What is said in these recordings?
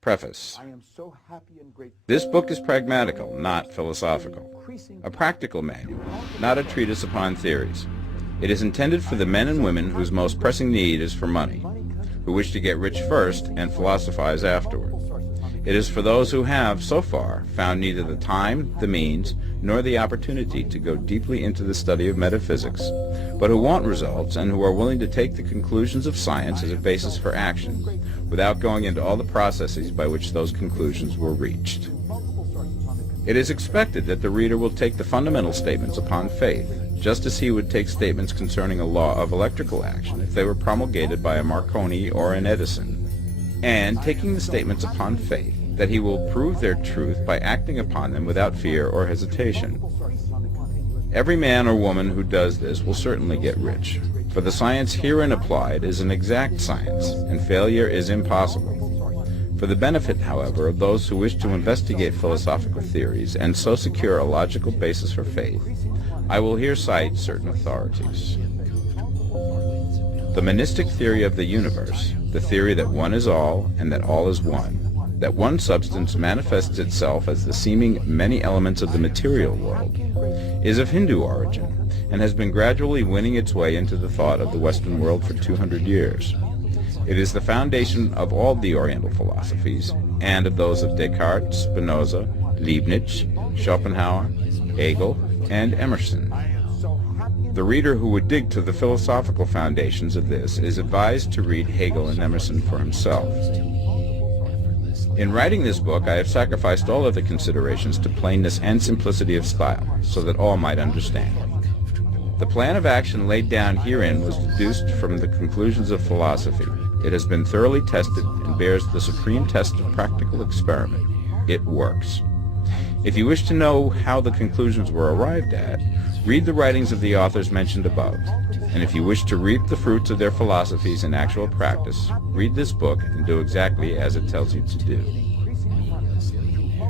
Preface. This book is pragmatical, not philosophical. A practical manual, not a treatise upon theories. It is intended for the men and women whose most pressing need is for money, who wish to get rich first and philosophize afterward. It is for those who have, so far, found neither the time, the means, nor the opportunity to go deeply into the study of metaphysics, but who want results and who are willing to take the conclusions of science as a basis for action, without going into all the processes by which those conclusions were reached. It is expected that the reader will take the fundamental statements upon faith, just as he would take statements concerning a law of electrical action if they were promulgated by a Marconi or an Edison, and taking the statements upon faith, that he will prove their truth by acting upon them without fear or hesitation. Every man or woman who does this will certainly get rich, for the science herein applied is an exact science, and failure is impossible. For the benefit, however, of those who wish to investigate philosophical theories and so secure a logical basis for faith, I will here cite certain authorities. The monistic theory of the universe, the theory that one is all and that all is one, that one substance manifests itself as the seeming many elements of the material world, is of Hindu origin and has been gradually winning its way into the thought of the Western world for 200 years. It is the foundation of all the Oriental philosophies and of those of Descartes, Spinoza, Leibniz, Schopenhauer, Hegel, and Emerson. The reader who would dig to the philosophical foundations of this is advised to read Hegel and Emerson for himself. In writing this book, I have sacrificed all other considerations to plainness and simplicity of style, so that all might understand. The plan of action laid down herein was deduced from the conclusions of philosophy. It has been thoroughly tested and bears the supreme test of practical experiment. It works. If you wish to know how the conclusions were arrived at, read the writings of the authors mentioned above, and if you wish to reap the fruits of their philosophies in actual practice, read this book and do exactly as it tells you to do.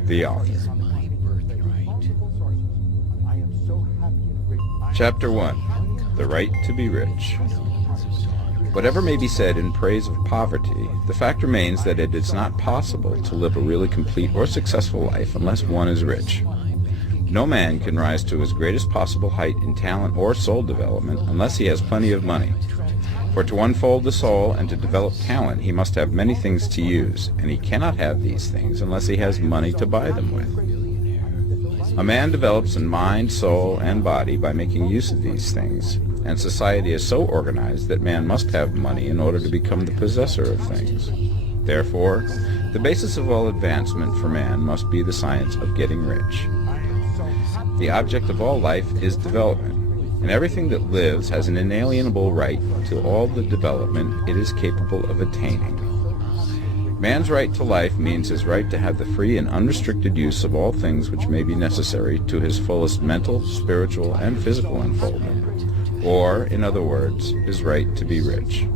The author. Chapter 1. The Right to be Rich. Whatever may be said in praise of poverty, the fact remains that it is not possible to live a really complete or successful life unless one is rich. No man can rise to his greatest possible height in talent or soul development unless he has plenty of money. For to unfold the soul and to develop talent, he must have many things to use, and he cannot have these things unless he has money to buy them with. A man develops in mind, soul, and body by making use of these things, and society is so organized that man must have money in order to become the possessor of things. Therefore, the basis of all advancement for man must be the science of getting rich. The object of all life is development, and everything that lives has an inalienable right to all the development it is capable of attaining. Man's right to life means his right to have the free and unrestricted use of all things which may be necessary to his fullest mental, spiritual, and physical unfoldment, or, in other words, his right to be rich.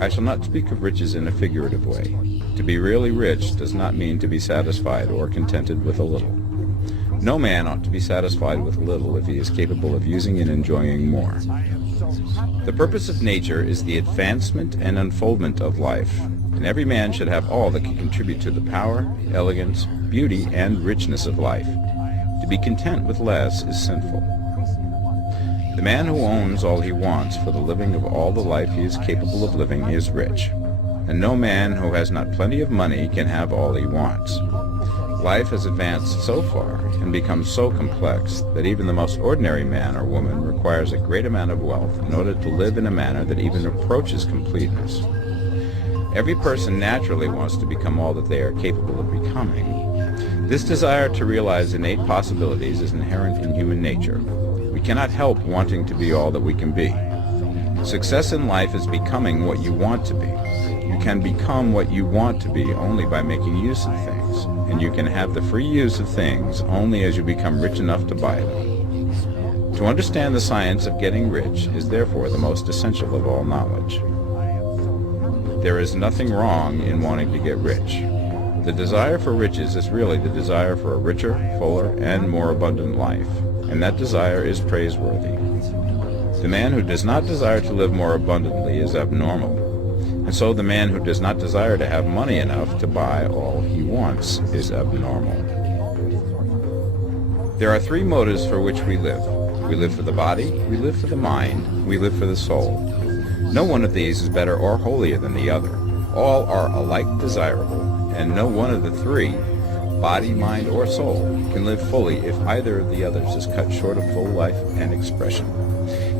I shall not speak of riches in a figurative way. To be really rich does not mean to be satisfied or contented with a little. No man ought to be satisfied with little if he is capable of using and enjoying more. The purpose of nature is the advancement and unfoldment of life, and every man should have all that can contribute to the power, elegance, beauty, and richness of life. To be content with less is sinful. The man who owns all he wants for the living of all the life he is capable of living is rich, and no man who has not plenty of money can have all he wants. Life has advanced so far and become so complex that even the most ordinary man or woman requires a great amount of wealth in order to live in a manner that even approaches completeness. Every person naturally wants to become all that they are capable of becoming. This desire to realize innate possibilities is inherent in human nature. We cannot help wanting to be all that we can be. Success in life is becoming what you want to be. You can become what you want to be only by making use of things, and you can have the free use of things only as you become rich enough to buy them. To understand the science of getting rich is therefore the most essential of all knowledge. There is nothing wrong in wanting to get rich. The desire for riches is really the desire for a richer, fuller, and more abundant life, and that desire is praiseworthy. The man who does not desire to live more abundantly is abnormal, and so the man who does not desire to have money enough to buy all he wants is abnormal. There are three motives for which we live. We live for the body, we live for the mind, we live for the soul. No one of these is better or holier than the other. All are alike desirable, and no one of the three, body, mind, or soul, can live fully if either of the others is cut short of full life and expression.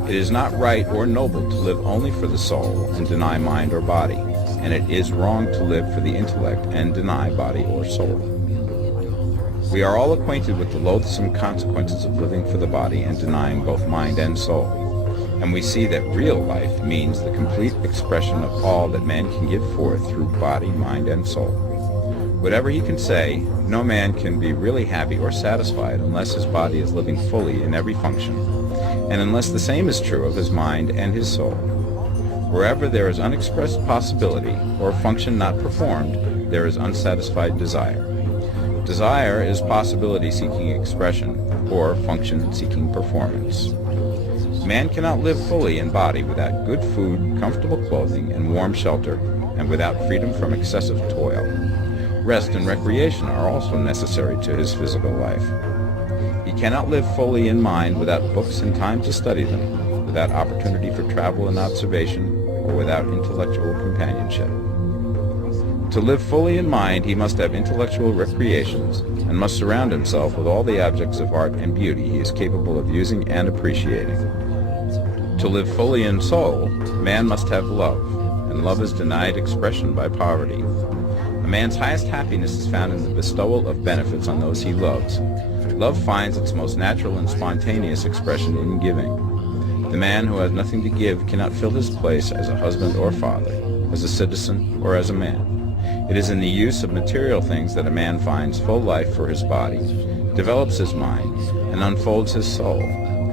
It is not right or noble to live only for the soul and deny mind or body, and it is wrong to live for the intellect and deny body or soul. We are all acquainted with the loathsome consequences of living for the body and denying both mind and soul, and we see that real life means the complete expression of all that man can give forth through body, mind, and soul. Whatever he can say, no man can be really happy or satisfied unless his body is living fully in every function, and unless the same is true of his mind and his soul. Wherever there is unexpressed possibility or function not performed, there is unsatisfied desire. Desire is possibility seeking expression, or function seeking performance. Man cannot live fully in body without good food, comfortable clothing, and warm shelter, and without freedom from excessive toil. Rest and recreation are also necessary to his physical life. He cannot live fully in mind without books and time to study them, without opportunity for travel and observation, or without intellectual companionship. To live fully in mind, he must have intellectual recreations, and must surround himself with all the objects of art and beauty he is capable of using and appreciating. To live fully in soul, man must have love, and love is denied expression by poverty. A man's highest happiness is found in the bestowal of benefits on those he loves. Love finds its most natural and spontaneous expression in giving. The man who has nothing to give cannot fill his place as a husband or father, as a citizen or as a man. It is in the use of material things that a man finds full life for his body, develops his mind, and unfolds his soul.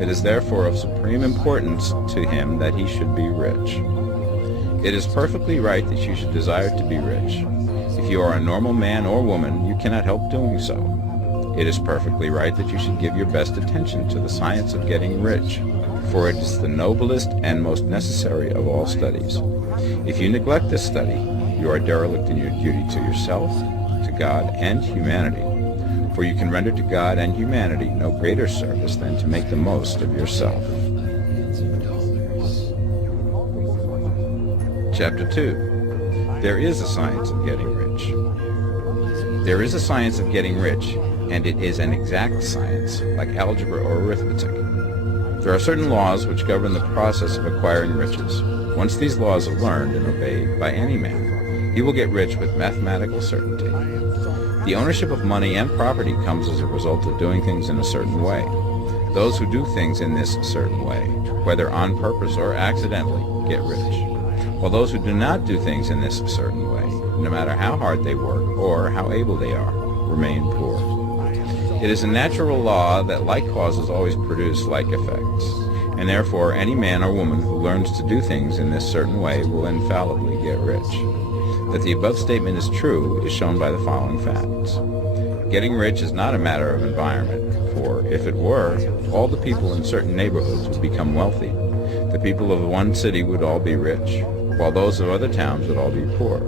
It is therefore of supreme importance to him that he should be rich. It is perfectly right that you should desire to be rich. If you are a normal man or woman, you cannot help doing so. It is perfectly right that you should give your best attention to the science of getting rich, for it is the noblest and most necessary of all studies. If you neglect this study, you are derelict in your duty to yourself, to God, and humanity, for you can render to God and humanity no greater service than to make the most of yourself. Chapter 2. There is a science of getting rich. There is a science of getting rich, and it is an exact science, like algebra or arithmetic. There are certain laws which govern the process of acquiring riches. Once these laws are learned and obeyed by any man, he will get rich with mathematical certainty. The ownership of money and property comes as a result of doing things in a certain way. Those who do things in this certain way, whether on purpose or accidentally, get rich, while those who do not do things in this certain way, no matter how hard they work or how able they are, remain poor. It is a natural law that like causes always produce like effects, and therefore any man or woman who learns to do things in this certain way will infallibly get rich. That the above statement is true is shown by the following facts. Getting rich is not a matter of environment, for if it were, all the people in certain neighborhoods would become wealthy. The people of one city would all be rich, while those of other towns would all be poor.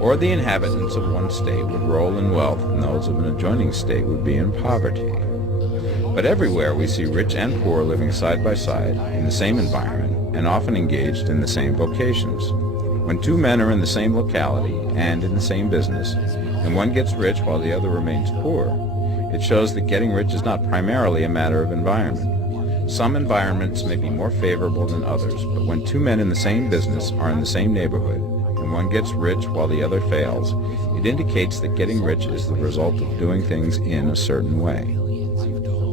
Or the inhabitants of one state would roll in wealth, and those of an adjoining state would be in poverty. But everywhere we see rich and poor living side by side in the same environment, and often engaged in the same vocations. When two men are in the same locality and in the same business, and one gets rich while the other remains poor, it shows that getting rich is not primarily a matter of environment. Some environments may be more favorable than others, but when two men in the same business are in the same neighborhood, and one gets rich while the other fails, it indicates that getting rich is the result of doing things in a certain way.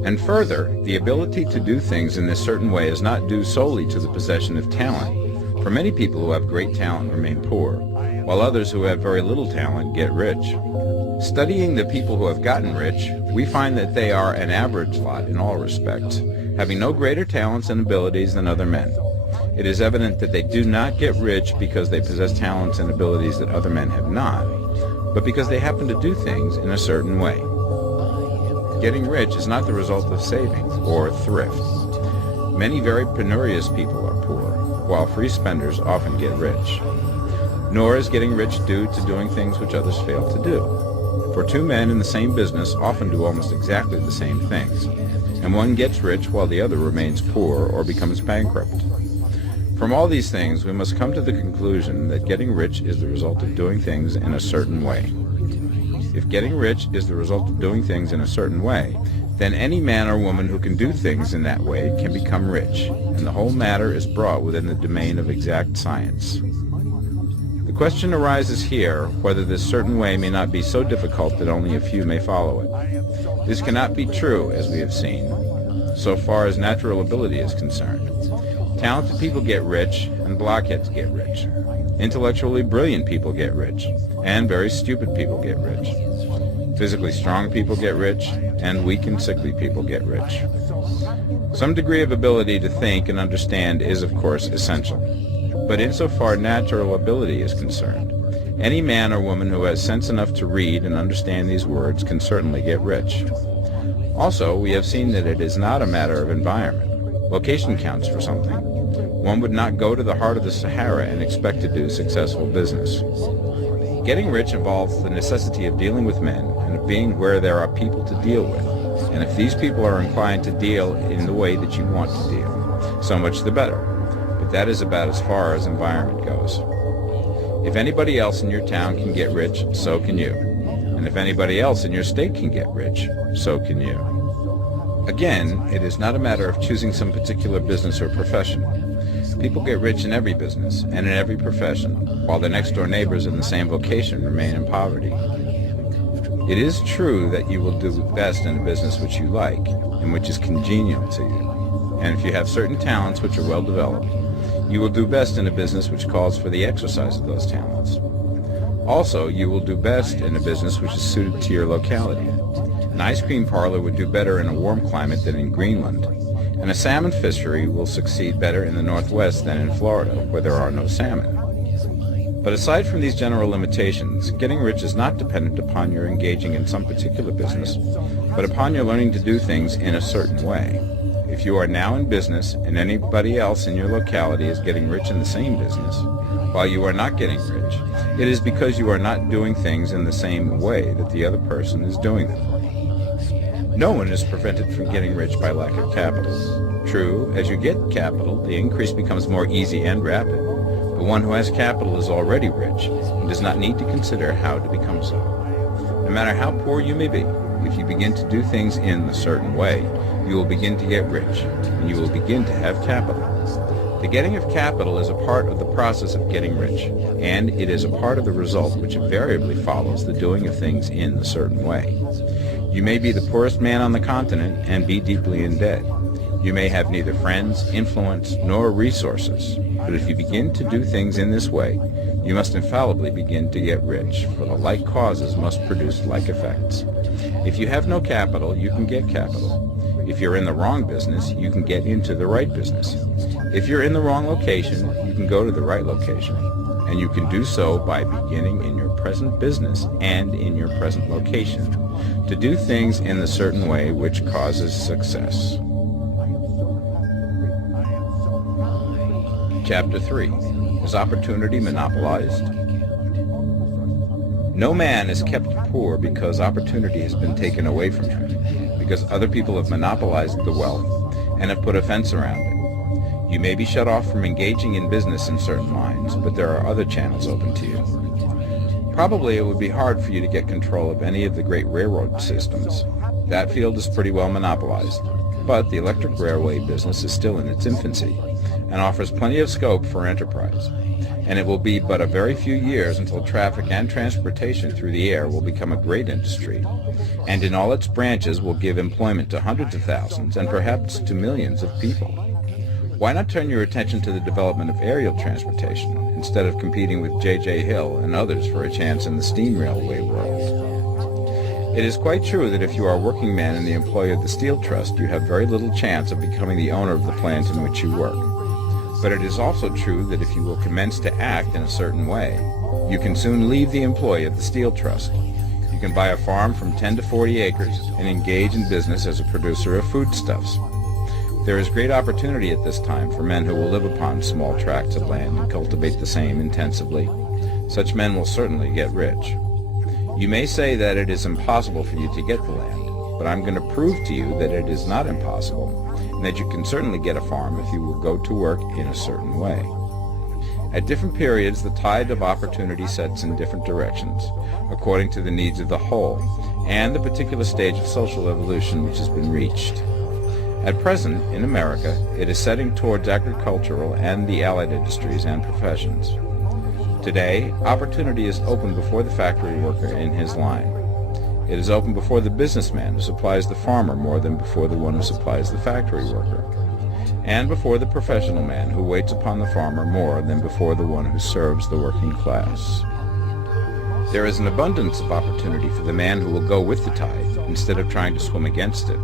And further, the ability to do things in this certain way is not due solely to the possession of talent, for many people who have great talent remain poor, while others who have very little talent get rich. Studying the people who have gotten rich, we find that they are an average lot in all respects, having no greater talents and abilities than other men. It is evident that they do not get rich because they possess talents and abilities that other men have not, but because they happen to do things in a certain way. Getting rich is not the result of saving or thrift. Many very penurious people are poor, while free spenders often get rich. Nor is getting rich due to doing things which others fail to do. For two men in the same business often do almost exactly the same things, and one gets rich while the other remains poor or becomes bankrupt. From all these things, we must come to the conclusion that getting rich is the result of doing things in a certain way. If getting rich is the result of doing things in a certain way, then any man or woman who can do things in that way can become rich, and the whole matter is brought within the domain of exact science. The question arises here whether this certain way may not be so difficult that only a few may follow it. This cannot be true, as we have seen, so far as natural ability is concerned. Talented people get rich, and blockheads get rich. Intellectually brilliant people get rich, and very stupid people get rich. Physically strong people get rich, and weak and sickly people get rich. Some degree of ability to think and understand is, of course, essential. But insofar natural ability is concerned, any man or woman who has sense enough to read and understand these words can certainly get rich. Also, we have seen that it is not a matter of environment. Location counts for something. One would not go to the heart of the Sahara and expect to do successful business. Getting rich involves the necessity of dealing with men and of being where there are people to deal with. And if these people are inclined to deal in the way that you want to deal, so much the better. But that is about as far as environment goes. If anybody else in your town can get rich, so can you. And if anybody else in your state can get rich, so can you. Again, it is not a matter of choosing some particular business or profession. People get rich in every business and in every profession, while their next-door neighbors in the same vocation remain in poverty. It is true that you will do best in a business which you like and which is congenial to you. And if you have certain talents which are well developed, you will do best in a business which calls for the exercise of those talents. Also, you will do best in a business which is suited to your locality. An ice cream parlor would do better in a warm climate than in Greenland, and a salmon fishery will succeed better in the Northwest than in Florida, where there are no salmon. But aside from these general limitations, getting rich is not dependent upon your engaging in some particular business, but upon your learning to do things in a certain way. If you are now in business and anybody else in your locality is getting rich in the same business, while you are not getting rich, it is because you are not doing things in the same way that the other person is doing them. No one is prevented from getting rich by lack of capital. True, as you get capital, the increase becomes more easy and rapid, but one who has capital is already rich and does not need to consider how to become so. No matter how poor you may be, if you begin to do things in a certain way, you will begin to get rich, and you will begin to have capital. The getting of capital is a part of the process of getting rich, and it is a part of the result which invariably follows the doing of things in a certain way. You may be the poorest man on the continent and be deeply in debt. You may have neither friends, influence, nor resources, but if you begin to do things in this way, you must infallibly begin to get rich, for the like causes must produce like effects. If you have no capital, you can get capital. If you're in the wrong business, you can get into the right business. If you're in the wrong location, you can go to the right location. And you can do so by beginning in your present business and in your present location, to do things in the certain way which causes success. Chapter 3. Is opportunity monopolized? No man is kept poor because opportunity has been taken away from him, because other people have monopolized the wealth and have put a fence around it. You may be shut off from engaging in business in certain lines, but there are other channels open to you. Probably it would be hard for you to get control of any of the great railroad systems. That field is pretty well monopolized, but the electric railway business is still in its infancy and offers plenty of scope for enterprise. And it will be but a very few years until traffic and transportation through the air will become a great industry, and in all its branches will give employment to hundreds of thousands and perhaps to millions of people. Why not turn your attention to the development of aerial transportation instead of competing with J.J. Hill and others for a chance in the steam railway world? It is quite true that if you are a working man in the employ of the Steel Trust, you have very little chance of becoming the owner of the plant in which you work. But it is also true that if you will commence to act in a certain way, you can soon leave the employ of the Steel Trust. You can buy a farm from 10 to 40 acres and engage in business as a producer of foodstuffs. There is great opportunity at this time for men who will live upon small tracts of land and cultivate the same intensively. Such men will certainly get rich. You may say that it is impossible for you to get the land, but I'm going to prove to you that it is not impossible, and that you can certainly get a farm if you will go to work in a certain way. At different periods, the tide of opportunity sets in different directions, according to the needs of the whole, and the particular stage of social evolution which has been reached. At present, in America, it is setting towards agricultural and the allied industries and professions. Today, opportunity is open before the factory worker in his line. It is open before the businessman who supplies the farmer more than before the one who supplies the factory worker, and before the professional man who waits upon the farmer more than before the one who serves the working class. There is an abundance of opportunity for the man who will go with the tide instead of trying to swim against it.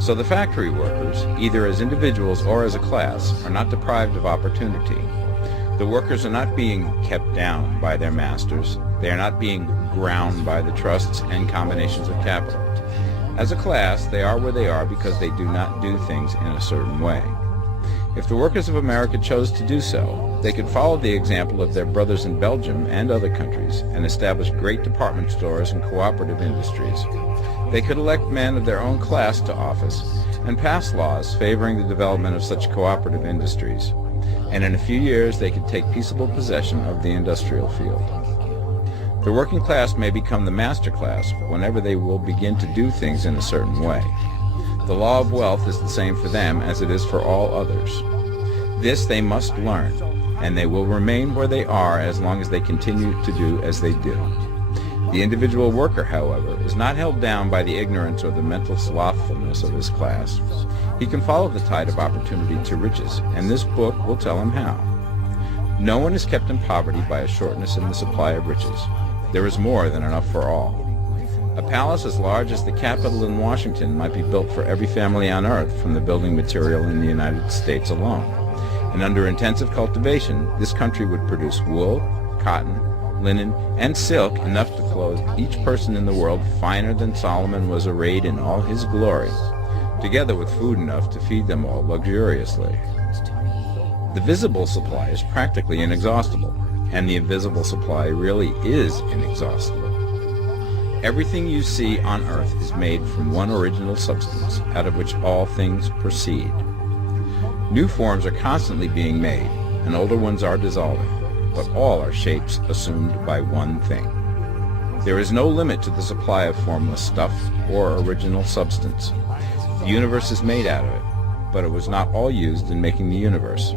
So the factory workers, either as individuals or as a class, are not deprived of opportunity. The workers are not being kept down by their masters. They are not being ground by the trusts and combinations of capital. As a class, they are where they are because they do not do things in a certain way. If the workers of America chose to do so, they could follow the example of their brothers in Belgium and other countries and establish great department stores and cooperative industries. They could elect men of their own class to office and pass laws favoring the development of such cooperative industries. And in a few years they could take peaceable possession of the industrial field. The working class may become the master class whenever they will begin to do things in a certain way. The law of wealth is the same for them as it is for all others. This they must learn, and they will remain where they are as long as they continue to do as they do. The individual worker, however, is not held down by the ignorance or the mental slothfulness of his class. He can follow the tide of opportunity to riches, and this book will tell him how. No one is kept in poverty by a shortness in the supply of riches. There is more than enough for all. A palace as large as the Capitol in Washington might be built for every family on earth from the building material in the United States alone. And under intensive cultivation, this country would produce wool, cotton, linen, and silk enough to clothe each person in the world finer than Solomon was arrayed in all his glory, together with food enough to feed them all luxuriously. The visible supply is practically inexhaustible, and the invisible supply really is inexhaustible. Everything you see on earth is made from one original substance, out of which all things proceed. New forms are constantly being made, and older ones are dissolving, but all are shapes assumed by one thing. There is no limit to the supply of formless stuff or original substance. The universe is made out of it, but it was not all used in making the universe.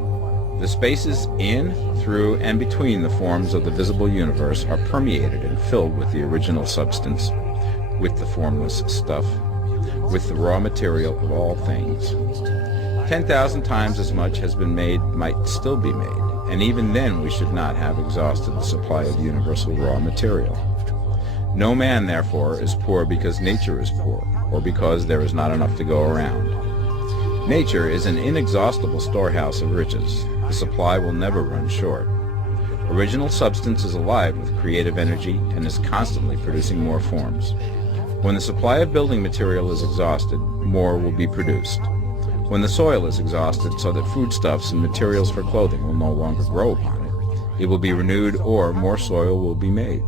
The spaces in, through, and between the forms of the visible universe are permeated and filled with the original substance, with the formless stuff, with the raw material of all things. 10,000 times as much has been made might still be made, and even then we should not have exhausted the supply of universal raw material. No man, therefore, is poor because nature is poor, or because there is not enough to go around. Nature is an inexhaustible storehouse of riches. The supply will never run short. Original substance is alive with creative energy and is constantly producing more forms. When the supply of building material is exhausted, more will be produced. When the soil is exhausted so that foodstuffs and materials for clothing will no longer grow upon it, it will be renewed or more soil will be made.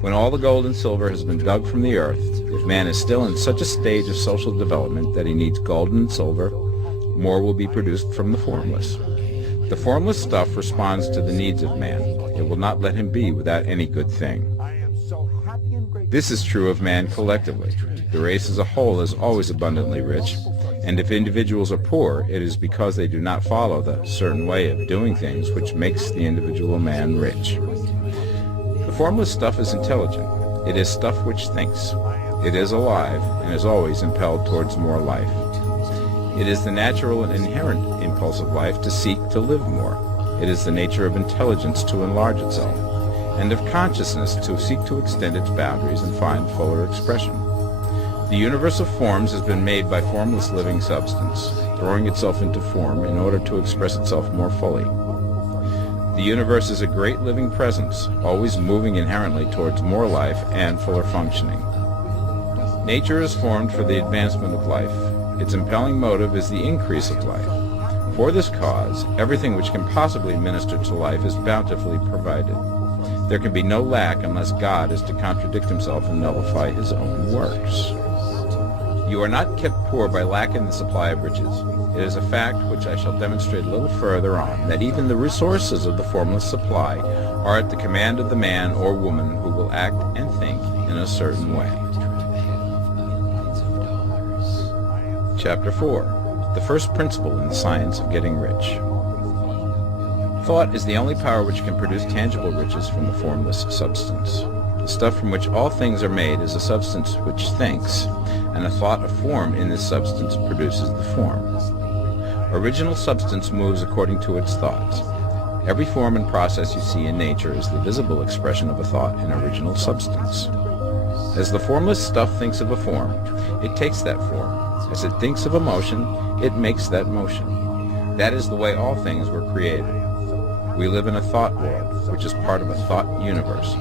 When all the gold and silver has been dug from the earth, if man is still in such a stage of social development that he needs gold and silver, more will be produced from the formless. The formless stuff responds to the needs of man. It will not let him be without any good thing. This is true of man collectively. The race as a whole is always abundantly rich, and if individuals are poor, it is because they do not follow the certain way of doing things which makes the individual man rich. The formless stuff is intelligent. It is stuff which thinks. It is alive and is always impelled towards more life. It is the natural and inherent impulse of life to seek to live more. It is the nature of intelligence to enlarge itself, and of consciousness to seek to extend its boundaries and find fuller expression. The universe of forms has been made by formless living substance, throwing itself into form in order to express itself more fully. The universe is a great living presence, always moving inherently towards more life and fuller functioning. Nature is formed for the advancement of life. Its impelling motive is the increase of life. For this cause, everything which can possibly minister to life is bountifully provided. There can be no lack unless God is to contradict himself and nullify his own works. You are not kept poor by lack in the supply of riches. It is a fact, which I shall demonstrate a little further on, that even the resources of the formless supply are at the command of the man or woman who will act and think in a certain way. Chapter 4. The first principle in the science of getting rich. Thought is the only power which can produce tangible riches from the formless substance. The stuff from which all things are made is a substance which thinks, and a thought of form in this substance produces the form. Original substance moves according to its thoughts. Every form and process you see in nature is the visible expression of a thought in original substance. As the formless stuff thinks of a form, it takes that form. As it thinks of a motion, it makes that motion. That is the way all things were created. We live in a thought world, which is part of a thought universe.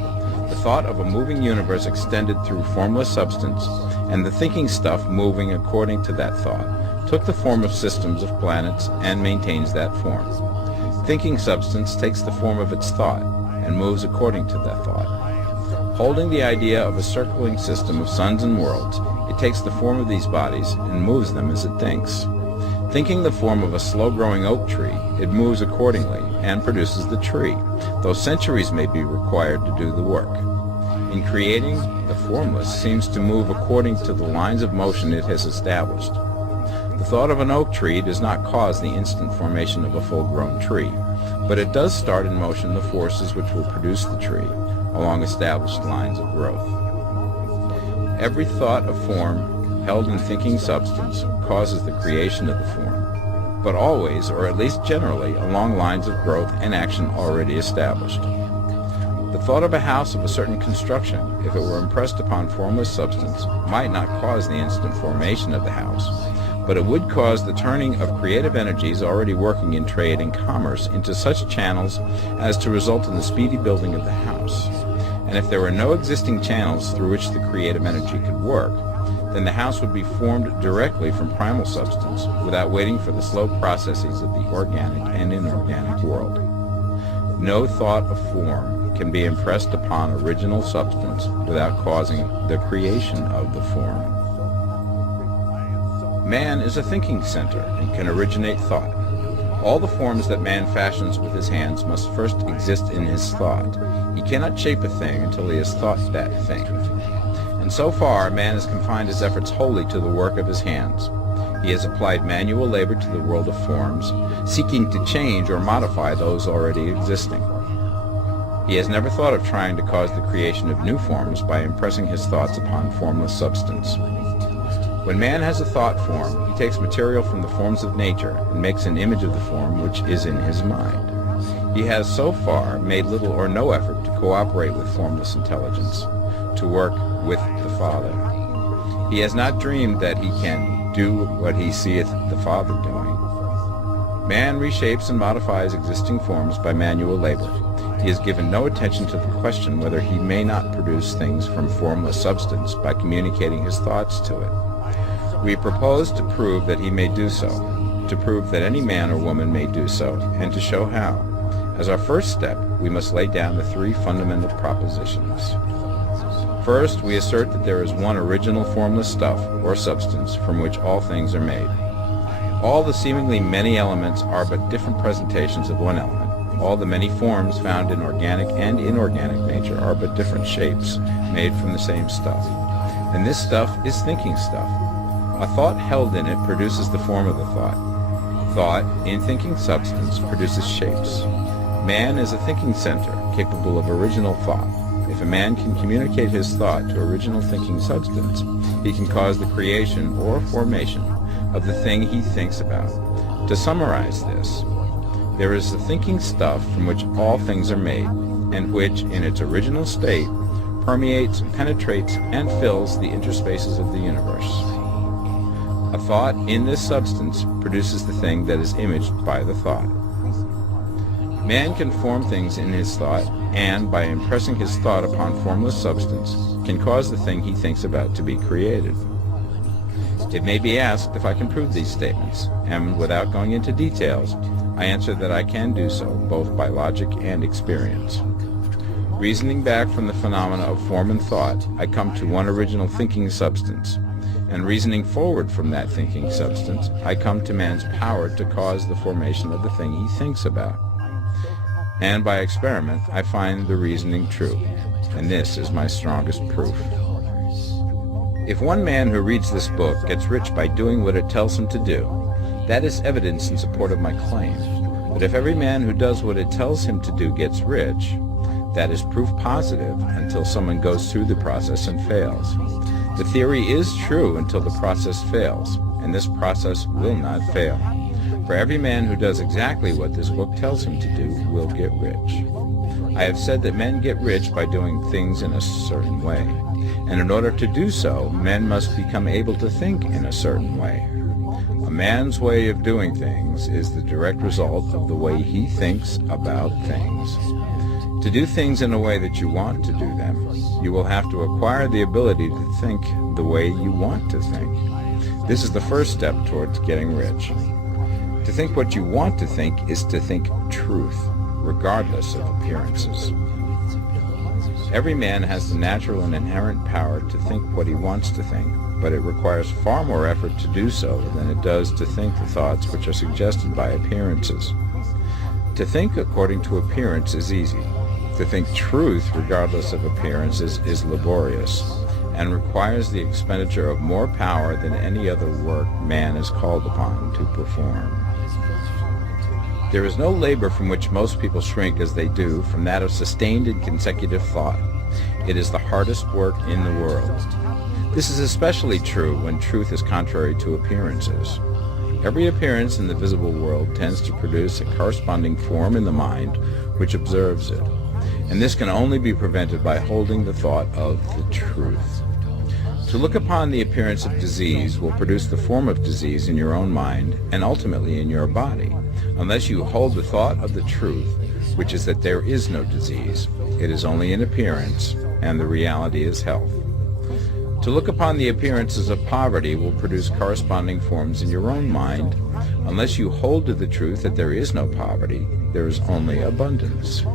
The thought of a moving universe extended through formless substance, and the thinking stuff moving according to that thought, took the form of systems of planets and maintains that form. Thinking substance takes the form of its thought, and moves according to that thought. Holding the idea of a circling system of suns and worlds, it takes the form of these bodies and moves them as it thinks. Thinking the form of a slow-growing oak tree, it moves accordingly and produces the tree, though centuries may be required to do the work. In creating, the formless seems to move according to the lines of motion it has established. The thought of an oak tree does not cause the instant formation of a full-grown tree, but it does start in motion the forces which will produce the tree, along established lines of growth. Every thought of form held in thinking substance causes the creation of the form, but always, or at least generally, along lines of growth and action already established. The thought of a house of a certain construction, if it were impressed upon formless substance, might not cause the instant formation of the house, but it would cause the turning of creative energies already working in trade and commerce into such channels as to result in the speedy building of the house. And if there were no existing channels through which the creative energy could work, then the house would be formed directly from primal substance without waiting for the slow processes of the organic and inorganic world. No thought of form can be impressed upon original substance without causing the creation of the form. Man is a thinking center and can originate thought. All the forms that man fashions with his hands must first exist in his thought. He cannot shape a thing until he has thought that thing. And so far, man has confined his efforts wholly to the work of his hands. He has applied manual labor to the world of forms, seeking to change or modify those already existing. He has never thought of trying to cause the creation of new forms by impressing his thoughts upon formless substance. When man has a thought form, he takes material from the forms of nature and makes an image of the form which is in his mind. He has so far made little or no effort to cooperate with formless intelligence, to work with the Father. He has not dreamed that he can do what he seeth the Father doing. Man reshapes and modifies existing forms by manual labor. He has given no attention to the question whether he may not produce things from formless substance by communicating his thoughts to it. We propose to prove that he may do so, to prove that any man or woman may do so, and to show how. As our first step, we must lay down the three fundamental propositions. First, we assert that there is one original formless stuff, or substance, from which all things are made. All the seemingly many elements are but different presentations of one element. All the many forms found in organic and inorganic nature are but different shapes, made from the same stuff. And this stuff is thinking stuff. A thought held in it produces the form of the thought. Thought, in thinking substance, produces shapes. Man is a thinking center, capable of original thought. If a man can communicate his thought to original thinking substance, he can cause the creation or formation of the thing he thinks about. To summarize this, there is the thinking stuff from which all things are made, and which, in its original state, permeates, penetrates, and fills the interspaces of the universe. A thought in this substance produces the thing that is imaged by the thought. Man can form things in his thought, and, by impressing his thought upon formless substance, can cause the thing he thinks about to be created. It may be asked if I can prove these statements, and without going into details, I answer that I can do so, both by logic and experience. Reasoning back from the phenomena of form and thought, I come to one original thinking substance. And reasoning forward from that thinking substance, I come to man's power to cause the formation of the thing he thinks about. And by experiment, I find the reasoning true. And this is my strongest proof. If one man who reads this book gets rich by doing what it tells him to do, that is evidence in support of my claim. But if every man who does what it tells him to do gets rich, that is proof positive until someone goes through the process and fails. The theory is true until the process fails, and this process will not fail. For every man who does exactly what this book tells him to do will get rich. I have said that men get rich by doing things in a certain way, and in order to do so, men must become able to think in a certain way. A man's way of doing things is the direct result of the way he thinks about things. To do things in a way that you want to do them, you will have to acquire the ability to think the way you want to think. This is the first step towards getting rich. To think what you want to think is to think truth, regardless of appearances. Every man has the natural and inherent power to think what he wants to think, but it requires far more effort to do so than it does to think the thoughts which are suggested by appearances. To think according to appearance is easy. To think truth, regardless of appearances, is laborious and requires the expenditure of more power than any other work man is called upon to perform. There is no labor from which most people shrink as they do from that of sustained and consecutive thought. It is the hardest work in the world. This is especially true when truth is contrary to appearances. Every appearance in the visible world tends to produce a corresponding form in the mind which observes it. And this can only be prevented by holding the thought of the truth. To look upon the appearance of disease will produce the form of disease in your own mind and ultimately in your body, unless you hold the thought of the truth, which is that there is no disease. It is only an appearance, and the reality is health. To look upon the appearances of poverty will produce corresponding forms in your own mind, unless you hold to the truth that there is no poverty, there is only abundance.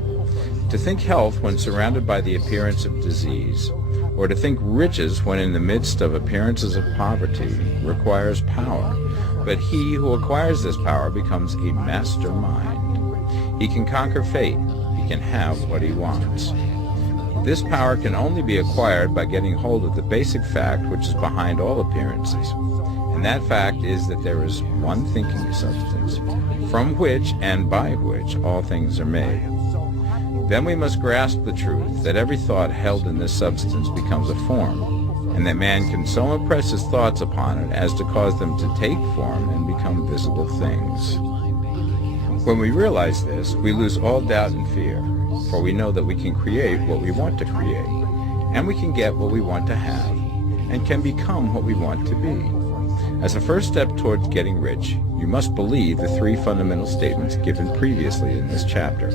To think health when surrounded by the appearance of disease, or to think riches when in the midst of appearances of poverty, requires power. But he who acquires this power becomes a mastermind. He can conquer fate. He can have what he wants. This power can only be acquired by getting hold of the basic fact which is behind all appearances. And that fact is that there is one thinking substance, from which and by which all things are made. Then we must grasp the truth that every thought held in this substance becomes a form, and that man can so impress his thoughts upon it as to cause them to take form and become visible things. When we realize this, we lose all doubt and fear, for we know that we can create what we want to create, and we can get what we want to have, and can become what we want to be. As a first step towards getting rich, you must believe the three fundamental statements given previously in this chapter,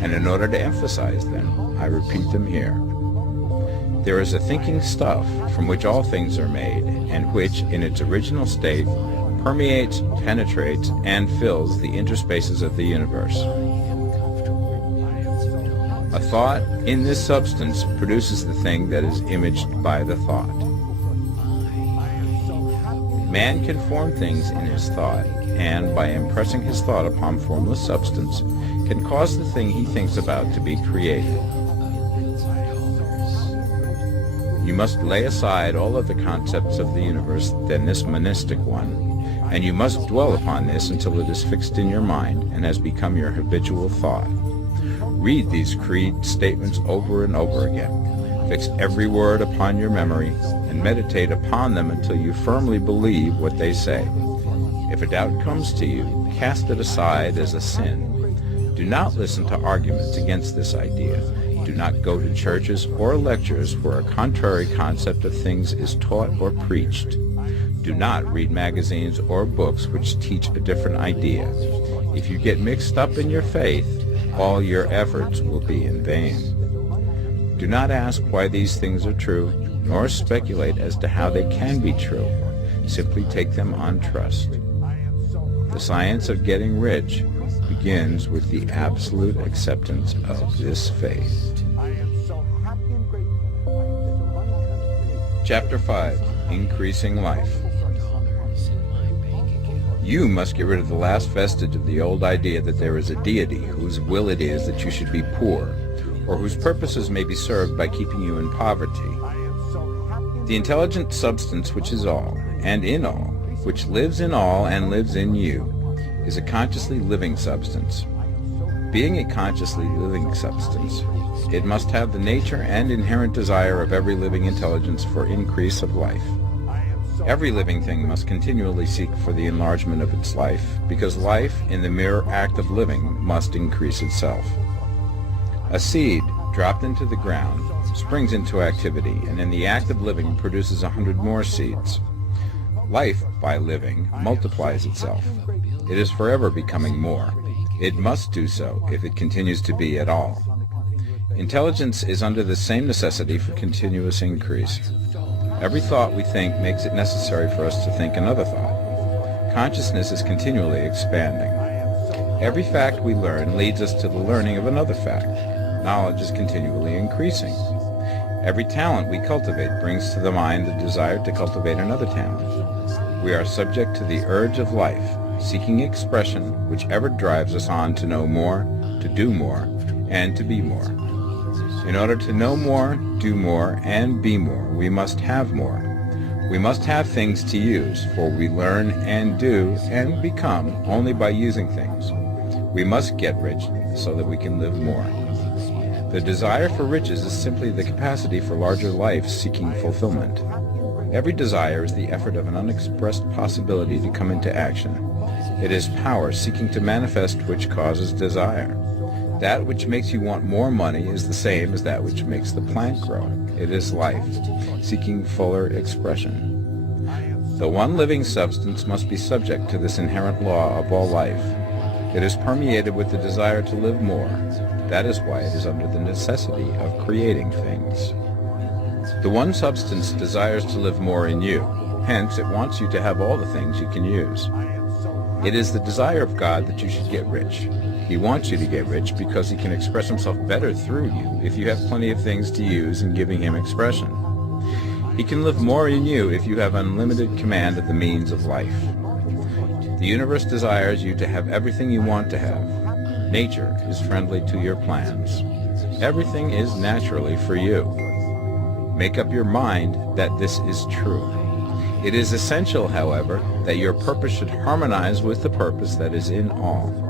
and in order to emphasize them, I repeat them here. There is a thinking stuff from which all things are made, and which, in its original state, permeates, penetrates, and fills the interspaces of the universe. A thought in this substance produces the thing that is imaged by the thought. Man can form things in his thought, and by impressing his thought upon formless substance, can cause the thing he thinks about to be created. You must lay aside all other concepts of the universe than this monistic one, and you must dwell upon this until it is fixed in your mind and has become your habitual thought. Read these creed statements over and over again. Fix every word upon your memory, and meditate upon them until you firmly believe what they say. If a doubt comes to you, cast it aside as a sin. Do not listen to arguments against this idea. Do not go to churches or lectures where a contrary concept of things is taught or preached. Do not read magazines or books which teach a different idea. If you get mixed up in your faith, all your efforts will be in vain. Do not ask why these things are true, nor speculate as to how they can be true. Simply take them on trust. The science of getting rich begins with the absolute acceptance of this faith. Chapter 5. Increasing Life. You must get rid of the last vestige of the old idea that there is a deity whose will it is that you should be poor, or whose purposes may be served by keeping you in poverty. The intelligent substance which is all, and in all, which lives in all and lives in you, is a consciously living substance. Being a consciously living substance, it must have the nature and inherent desire of every living intelligence for increase of life. Every living thing must continually seek for the enlargement of its life, because life, in the mere act of living, must increase itself. A seed, dropped into the ground, springs into activity, and in the act of living produces 100 more seeds. Life, by living, multiplies itself. It is forever becoming more. It must do so if it continues to be at all. Intelligence is under the same necessity for continuous increase. Every thought we think makes it necessary for us to think another thought. Consciousness is continually expanding. Every fact we learn leads us to the learning of another fact. Knowledge is continually increasing. Every talent we cultivate brings to the mind the desire to cultivate another talent. We are subject to the urge of life, seeking expression, whichever drives us on to know more, to do more, and to be more. In order to know more, do more, and be more, we must have more. We must have things to use, for we learn and do and become only by using things. We must get rich so that we can live more. The desire for riches is simply the capacity for larger life seeking fulfillment. Every desire is the effort of an unexpressed possibility to come into action. It is power seeking to manifest which causes desire. That which makes you want more money is the same as that which makes the plant grow. It is life, seeking fuller expression. The one living substance must be subject to this inherent law of all life. It is permeated with the desire to live more. That is why it is under the necessity of creating things. The one substance desires to live more in you. Hence, it wants you to have all the things you can use. It is the desire of God that you should get rich. He wants you to get rich because he can express himself better through you if you have plenty of things to use in giving him expression. He can live more in you if you have unlimited command of the means of life. The universe desires you to have everything you want to have. Nature is friendly to your plans. Everything is naturally for you. Make up your mind that this is true. It is essential, however, that your purpose should harmonize with the purpose that is in all.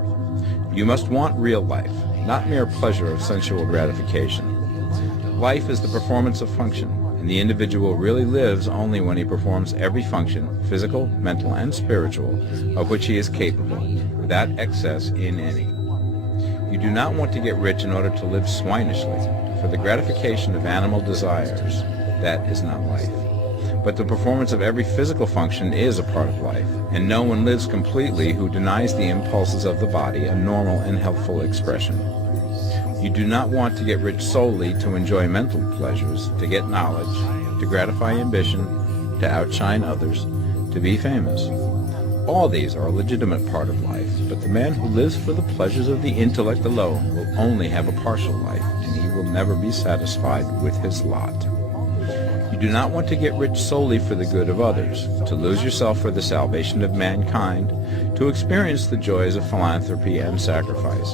You must want real life, not mere pleasure of sensual gratification. Life is the performance of function, and the individual really lives only when he performs every function, physical, mental, and spiritual, of which he is capable, without excess in any. You do not want to get rich in order to live swinishly, for the gratification of animal desires. That is not life. But the performance of every physical function is a part of life, and no one lives completely who denies the impulses of the body a normal and healthful expression. You do not want to get rich solely to enjoy mental pleasures, to get knowledge, to gratify ambition, to outshine others, to be famous. All these are a legitimate part of life, but the man who lives for the pleasures of the intellect alone will only have a partial life, and he will never be satisfied with his lot. You do not want to get rich solely for the good of others, to lose yourself for the salvation of mankind, to experience the joys of philanthropy and sacrifice.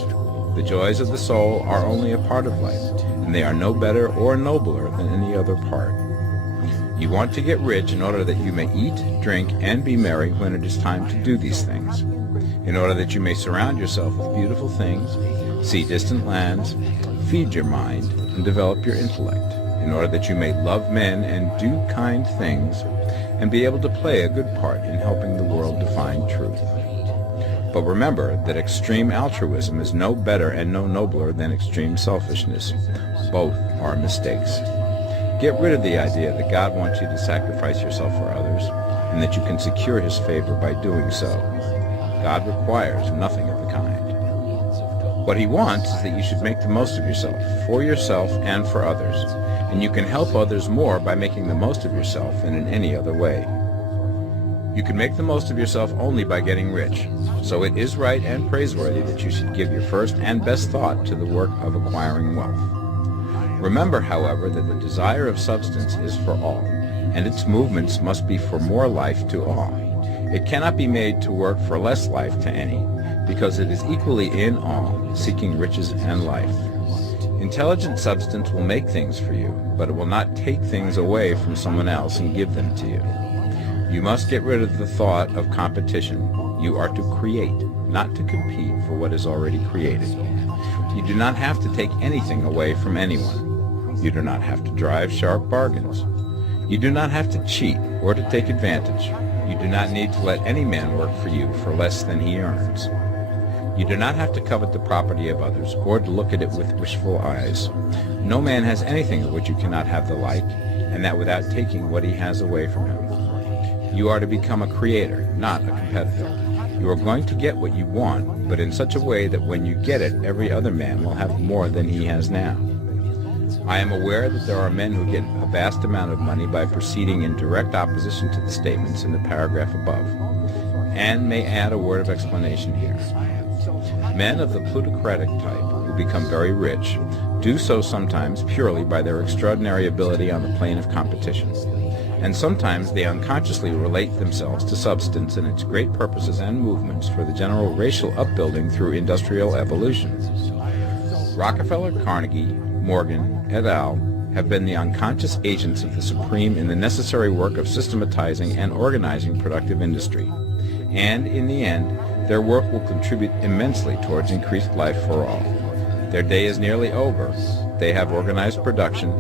The joys of the soul are only a part of life, and they are no better or nobler than any other part. You want to get rich in order that you may eat, drink, and be merry when it is time to do these things, in order that you may surround yourself with beautiful things, see distant lands, feed your mind, and develop your intellect, in order that you may love men and do kind things, and be able to play a good part in helping the world to find truth. But remember that extreme altruism is no better and no nobler than extreme selfishness. Both are mistakes. Get rid of the idea that God wants you to sacrifice yourself for others, and that you can secure his favor by doing so. God requires nothing of the kind. What he wants is that you should make the most of yourself, for yourself and for others, and you can help others more by making the most of yourself than in any other way. You can make the most of yourself only by getting rich, so it is right and praiseworthy that you should give your first and best thought to the work of acquiring wealth. Remember, however, that the desire of substance is for all. and its movements must be for more life to all. It cannot be made to work for less life to any, because it is equally in all, seeking riches and life. Intelligent substance will make things for you, but it will not take things away from someone else and give them to you. You must get rid of the thought of competition. You are to create, not to compete for what is already created. You do not have to take anything away from anyone. You do not have to drive sharp bargains. You do not have to cheat or to take advantage. You do not need to let any man work for you for less than he earns. You do not have to covet the property of others or to look at it with wishful eyes. No man has anything of which you cannot have the like, and that without taking what he has away from him. You are to become a creator, not a competitor. You are going to get what you want, but in such a way that when you get it, every other man will have more than he has now. I am aware that there are men who get a vast amount of money by proceeding in direct opposition to the statements in the paragraph above, and may add a word of explanation here. Men of the plutocratic type who become very rich do so sometimes purely by their extraordinary ability on the plane of competition, and sometimes they unconsciously relate themselves to substance and its great purposes and movements for the general racial upbuilding through industrial evolution. Rockefeller, Carnegie, Morgan, et al. Have been the unconscious agents of the supreme in the necessary work of systematizing and organizing productive industry, and in the end, their work will contribute immensely towards increased life for all. Their day is nearly over. They have organized production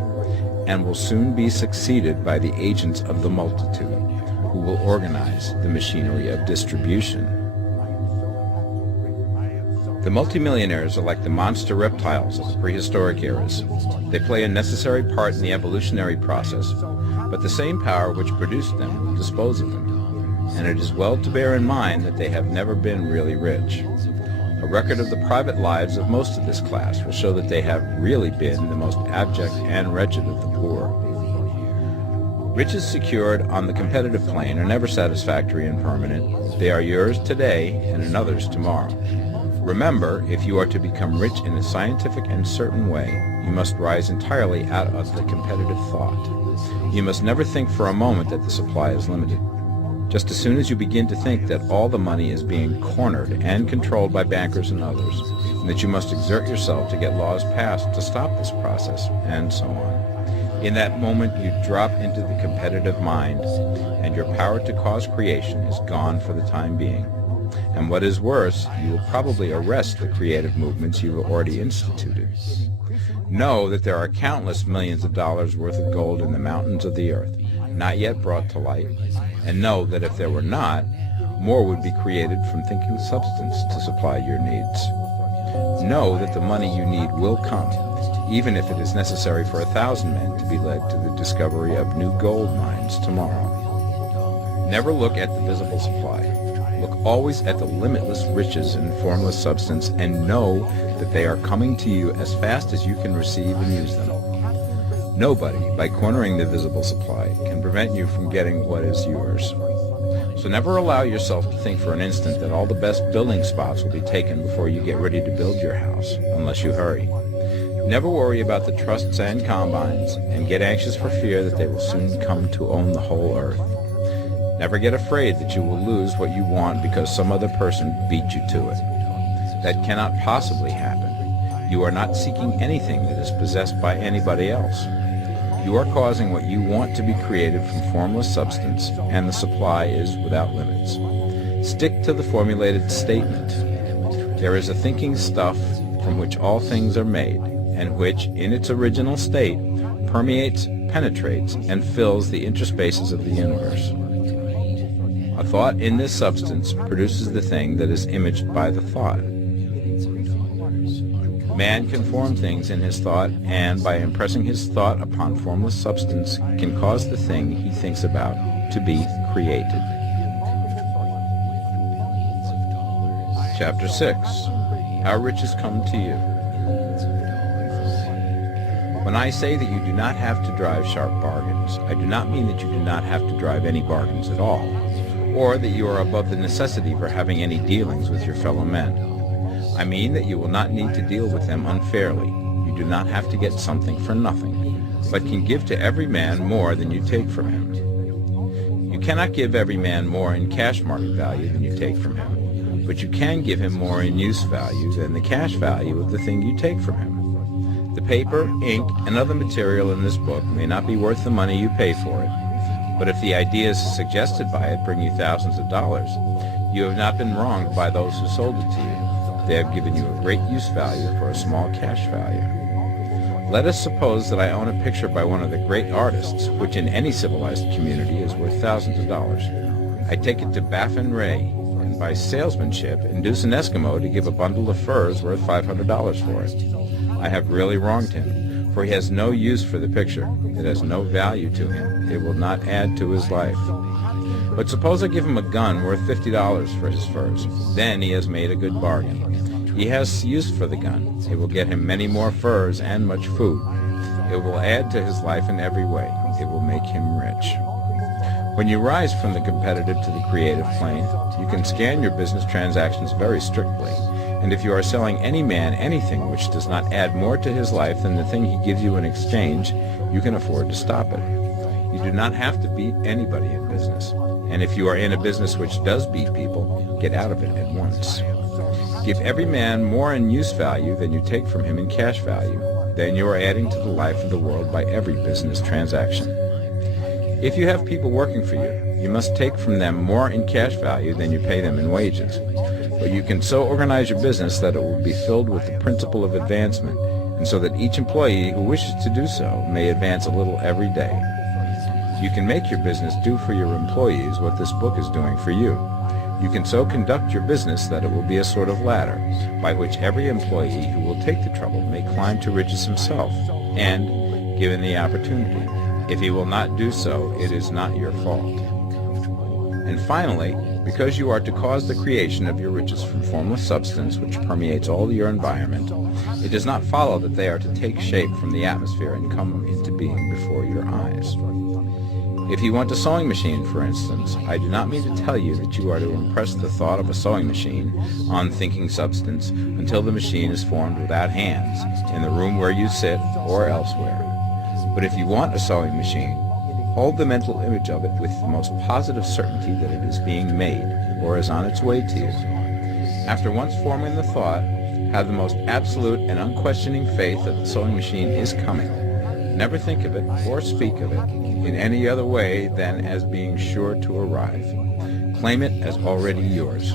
and will soon be succeeded by the agents of the multitude, who will organize the machinery of distribution. The multimillionaires are like the monster reptiles of the prehistoric eras. They play a necessary part in the evolutionary process, but the same power which produced them will dispose of them. And it is well to bear in mind that they have never been really rich. A record of the private lives of most of this class will show that they have really been the most abject and wretched of the poor. Riches secured on the competitive plane are never satisfactory and permanent. They are yours today and another's tomorrow. Remember, if you are to become rich in a scientific and certain way, you must rise entirely out of the competitive thought. You must never think for a moment that the supply is limited. Just as soon as you begin to think that all the money is being cornered and controlled by bankers and others, and that you must exert yourself to get laws passed to stop this process, and so on, in that moment you drop into the competitive mind, and your power to cause creation is gone for the time being. And what is worse, you will probably arrest the creative movements you have already instituted. Know that there are countless millions of dollars worth of gold in the mountains of the earth, not yet brought to light, and know that if there were not, more would be created from thinking substance to supply your needs. Know that the money you need will come, even if it is necessary for 1,000 men to be led to the discovery of new gold mines tomorrow. Never look at the visible supply. Look always at the limitless riches in formless substance, and know that they are coming to you as fast as you can receive and use them. Nobody, by cornering the visible supply, can prevent you from getting what is yours. So never allow yourself to think for an instant that all the best building spots will be taken before you get ready to build your house, unless you hurry. Never worry about the trusts and combines, and get anxious for fear that they will soon come to own the whole earth. Never get afraid that you will lose what you want because some other person beat you to it. That cannot possibly happen. You are not seeking anything that is possessed by anybody else. You are causing what you want to be created from formless substance, and the supply is without limits. Stick to the formulated statement. There is a thinking stuff from which all things are made, and which, in its original state, permeates, penetrates, and fills the interspaces of the universe. A thought in this substance produces the thing that is imaged by the thought. Man can form things in his thought, and by impressing his thought upon formless substance, can cause the thing he thinks about to be created. Chapter 6. How Riches Come to You. When I say that you do not have to drive sharp bargains, I do not mean that you do not have to drive any bargains at all, or that you are above the necessity for having any dealings with your fellow men. I mean that you will not need to deal with them unfairly. You do not have to get something for nothing. but can give to every man more than you take from him. You cannot give every man more in cash market value than you take from him, but you can give him more in use value than the cash value of the thing you take from him. The paper, ink, and other material in this book may not be worth the money you pay for it, but if the ideas suggested by it bring you thousands of dollars, you have not been wronged by those who sold it to you. They have given you a great use value for a small cash value. Let us suppose that I own a picture by one of the great artists, which in any civilized community is worth thousands of dollars. I take it to Baffin Ray, and by salesmanship induce an Eskimo to give a bundle of furs worth $500 for it. I have really wronged him, for he has no use for the picture. It has no value to him. It will not add to his life. But suppose I give him a gun worth $50 for his furs. Then he has made a good bargain. He has use for the gun. It will get him many more furs and much food. It will add to his life in every way. It will make him rich. When you rise from the competitive to the creative plane, you can scan your business transactions very strictly. And if you are selling any man anything which does not add more to his life than the thing he gives you in exchange, you can afford to stop it. You do not have to beat anybody in business. And if you are in a business which does beat people, get out of it at once. Give every man more in use value than you take from him in cash value. Then you are adding to the life of the world by every business transaction. If you have people working for you, you must take from them more in cash value than you pay them in wages. But you can so organize your business that it will be filled with the principle of advancement, and so that each employee who wishes to do so may advance a little every day. You can make your business do for your employees what this book is doing for you. You can so conduct your business that it will be a sort of ladder, by which every employee who will take the trouble may climb to riches himself, and, given the opportunity, if he will not do so, it is not your fault. And finally, because you are to cause the creation of your riches from formless substance which permeates all your environment, it does not follow that they are to take shape from the atmosphere and come into being before your eyes. If you want a sewing machine, for instance, I do not mean to tell you that you are to impress the thought of a sewing machine on thinking substance until the machine is formed without hands, in the room where you sit or elsewhere. But if you want a sewing machine, hold the mental image of it with the most positive certainty that it is being made, or is on its way to you. After once forming the thought, have the most absolute and unquestioning faith that the sewing machine is coming. Never think of it, or speak of it, in any other way than as being sure to arrive. Claim it as already yours.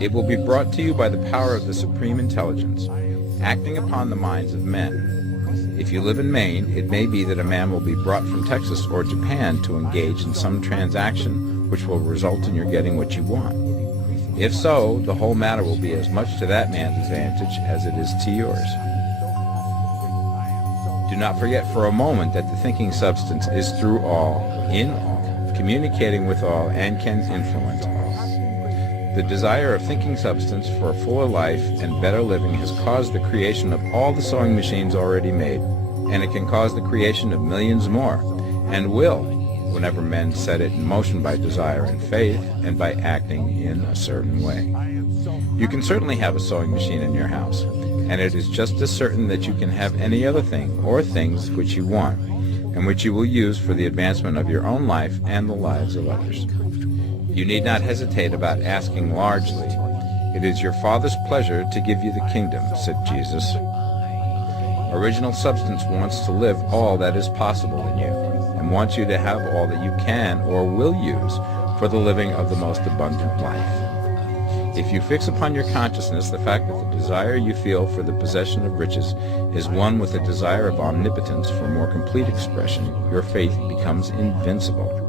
It will be brought to you by the power of the Supreme Intelligence, acting upon the minds of men. If you live in Maine, it may be that a man will be brought from Texas or Japan to engage in some transaction which will result in your getting what you want. If so, the whole matter will be as much to that man's advantage as it is to yours. Do not forget for a moment that the thinking substance is through all, in all, communicating with all, and can influence all. The desire of thinking substance for a fuller life and better living has caused the creation of all the sewing machines already made, and it can cause the creation of millions more, and will, whenever men set it in motion by desire and faith, and by acting in a certain way. You can certainly have a sewing machine in your house, and it is just as certain that you can have any other thing or things which you want, and which you will use for the advancement of your own life and the lives of others. You need not hesitate about asking largely. It is your Father's pleasure to give you the kingdom, said Jesus. Original substance wants to live all that is possible in you, and wants you to have all that you can or will use for the living of the most abundant life. If you fix upon your consciousness the fact that the desire you feel for the possession of riches is one with the desire of omnipotence for more complete expression, your faith becomes invincible.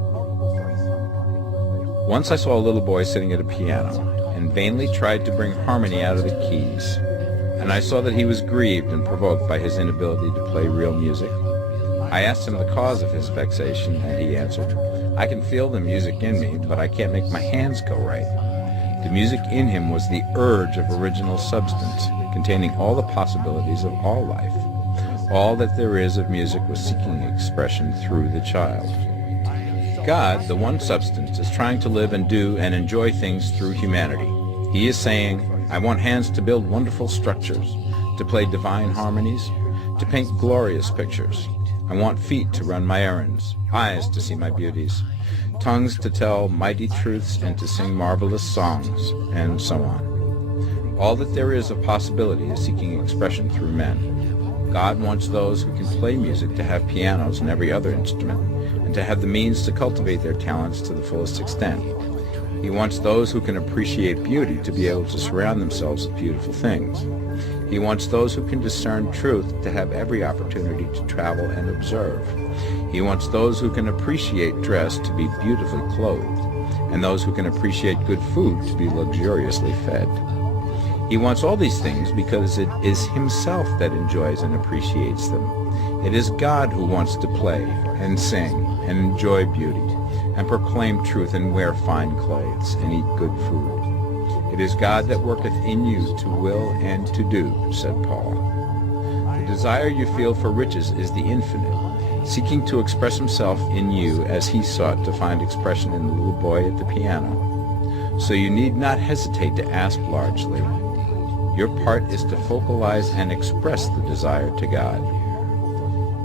Once I saw a little boy sitting at a piano, and vainly tried to bring harmony out of the keys, and I saw that he was grieved and provoked by his inability to play real music. I asked him the cause of his vexation, and he answered, "I can feel the music in me, but I can't make my hands go right." The music in him was the urge of original substance, containing all the possibilities of all life. All that there is of music was seeking expression through the child. God, the one substance, is trying to live and do and enjoy things through humanity. He is saying, I want hands to build wonderful structures, to play divine harmonies, to paint glorious pictures. I want feet to run my errands, eyes to see my beauties, tongues to tell mighty truths and to sing marvelous songs, and so on. All that there is of possibility is seeking expression through men. God wants those who can play music to have pianos and every other instrument, and to have the means to cultivate their talents to the fullest extent. He wants those who can appreciate beauty to be able to surround themselves with beautiful things. He wants those who can discern truth to have every opportunity to travel and observe. He wants those who can appreciate dress to be beautifully clothed, and those who can appreciate good food to be luxuriously fed. He wants all these things because it is himself that enjoys and appreciates them. It is God who wants to play and sing and enjoy beauty and proclaim truth and wear fine clothes and eat good food. It is God that worketh in you to will and to do, said Paul. The desire you feel for riches is the infinite, seeking to express himself in you as he sought to find expression in the little boy at the piano. So you need not hesitate to ask largely. Your part is to focalize and express the desire to God.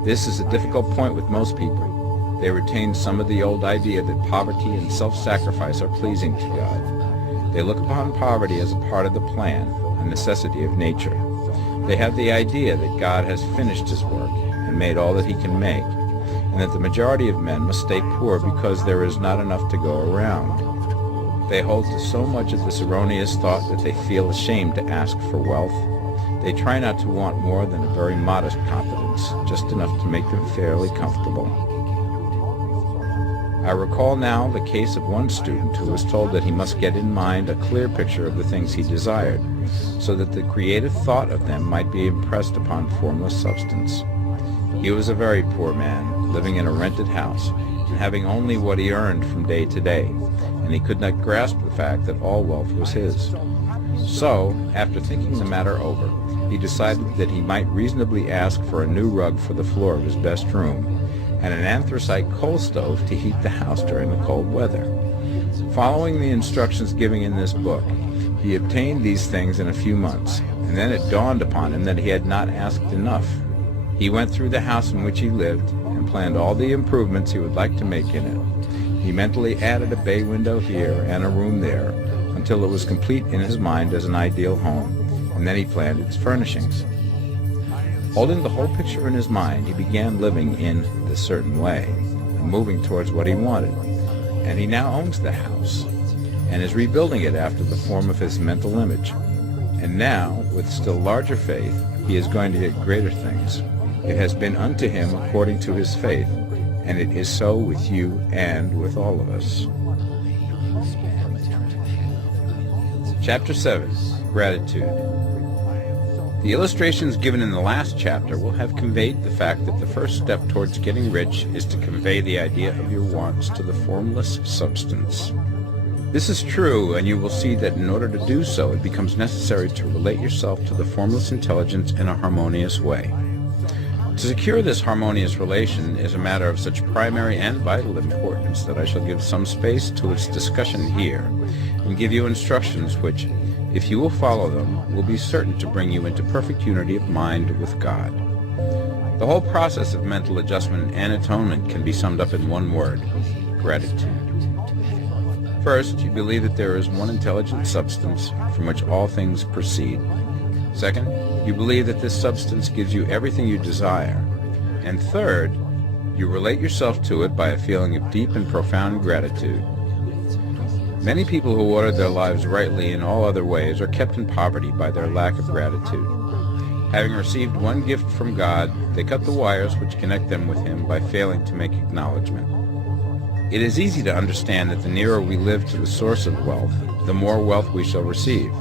This is a difficult point with most people. They retain some of the old idea that poverty and self-sacrifice are pleasing to God. They look upon poverty as a part of the plan, a necessity of nature. They have the idea that God has finished his work and made all that he can make, and that the majority of men must stay poor because there is not enough to go around. They hold to so much of this erroneous thought that they feel ashamed to ask for wealth. They try not to want more than a very modest competence, just enough to make them fairly comfortable. I recall now the case of one student who was told that he must get in mind a clear picture of the things he desired, so that the creative thought of them might be impressed upon formless substance. He was a very poor man, living in a rented house, and having only what he earned from day to day, and he could not grasp the fact that all wealth was his. So, after thinking the matter over, he decided that he might reasonably ask for a new rug for the floor of his best room, and an anthracite coal stove to heat the house during the cold weather. Following the instructions given in this book, he obtained these things in a few months, and then it dawned upon him that he had not asked enough. He went through the house in which he lived and planned all the improvements he would like to make in it. He mentally added a bay window here and a room there until it was complete in his mind as an ideal home, and then he planned its furnishings. Holding the whole picture in his mind, he began living in this certain way, and moving towards what he wanted. And he now owns the house, and is rebuilding it after the form of his mental image. And now, with still larger faith, he is going to get greater things. It has been unto him according to his faith, and it is so with you and with all of us. Chapter 7. Gratitude. The illustrations given in the last chapter will have conveyed the fact that the first step towards getting rich is to convey the idea of your wants to the formless substance. This is true, and you will see that in order to do so, it becomes necessary to relate yourself to the formless intelligence in a harmonious way. To secure this harmonious relation is a matter of such primary and vital importance that I shall give some space to its discussion here, and give you instructions which, if you will follow them, will be certain to bring you into perfect unity of mind with God. The whole process of mental adjustment and atonement can be summed up in one word: gratitude. First, you believe that there is one intelligent substance from which all things proceed. Second, you believe that this substance gives you everything you desire. And third, you relate yourself to it by a feeling of deep and profound gratitude. Many people who order their lives rightly in all other ways are kept in poverty by their lack of gratitude. Having received one gift from God, they cut the wires which connect them with him by failing to make acknowledgement. It is easy to understand that the nearer we live to the source of wealth, the more wealth we shall receive.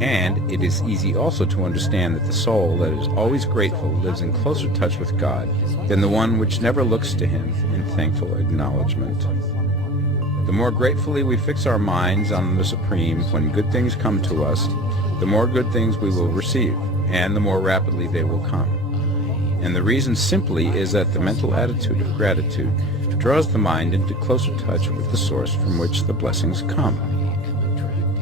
And it is easy also to understand that the soul that is always grateful lives in closer touch with God than the one which never looks to him in thankful acknowledgement. The more gratefully we fix our minds on the Supreme when good things come to us, the more good things we will receive, and the more rapidly they will come. And the reason simply is that the mental attitude of gratitude draws the mind into closer touch with the source from which the blessings come.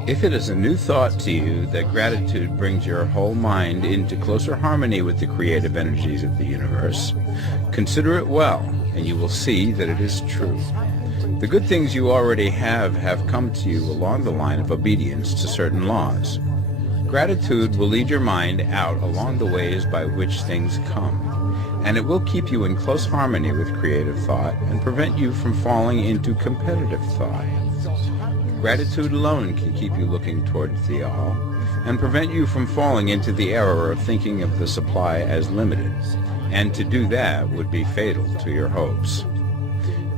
If it is a new thought to you that gratitude brings your whole mind into closer harmony with the creative energies of the universe, Consider it well, and you will see that it is true. The good things you already have come to you along the line of obedience to certain laws. Gratitude will lead your mind out along the ways by which things come, and it will keep you in close harmony with creative thought and prevent you from falling into competitive thought. Gratitude alone can keep you looking towards the all and prevent you from falling into the error of thinking of the supply as limited, and to do that would be fatal to your hopes.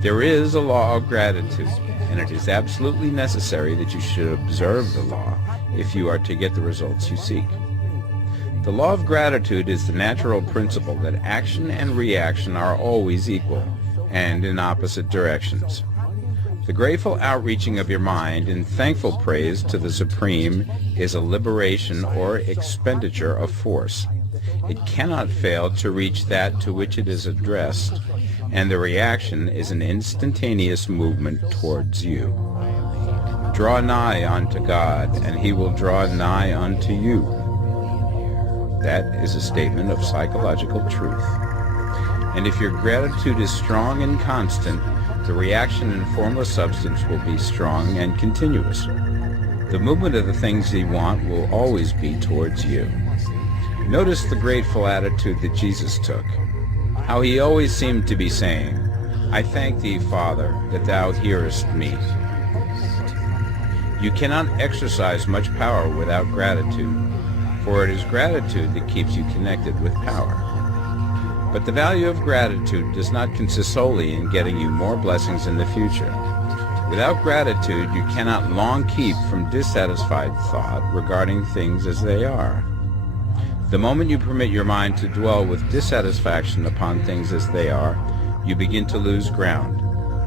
There is a law of gratitude, and it is absolutely necessary that you should observe the law if you are to get the results you seek. The law of gratitude is the natural principle that action and reaction are always equal and in opposite directions. The grateful outreaching of your mind in thankful praise to the Supreme is a liberation or expenditure of force. It cannot fail to reach that to which it is addressed, and the reaction is an instantaneous movement towards you. Draw nigh unto God, and he will draw nigh unto you. That is a statement of psychological truth. And if your gratitude is strong and constant, the reaction in formless substance will be strong and continuous. The movement of the things you want will always be towards you. Notice the grateful attitude that Jesus took, how he always seemed to be saying, I thank thee, Father, that thou hearest me. You cannot exercise much power without gratitude, for it is gratitude that keeps you connected with power. But the value of gratitude does not consist solely in getting you more blessings in the future. Without gratitude, you cannot long keep from dissatisfied thought regarding things as they are. The moment you permit your mind to dwell with dissatisfaction upon things as they are, you begin to lose ground.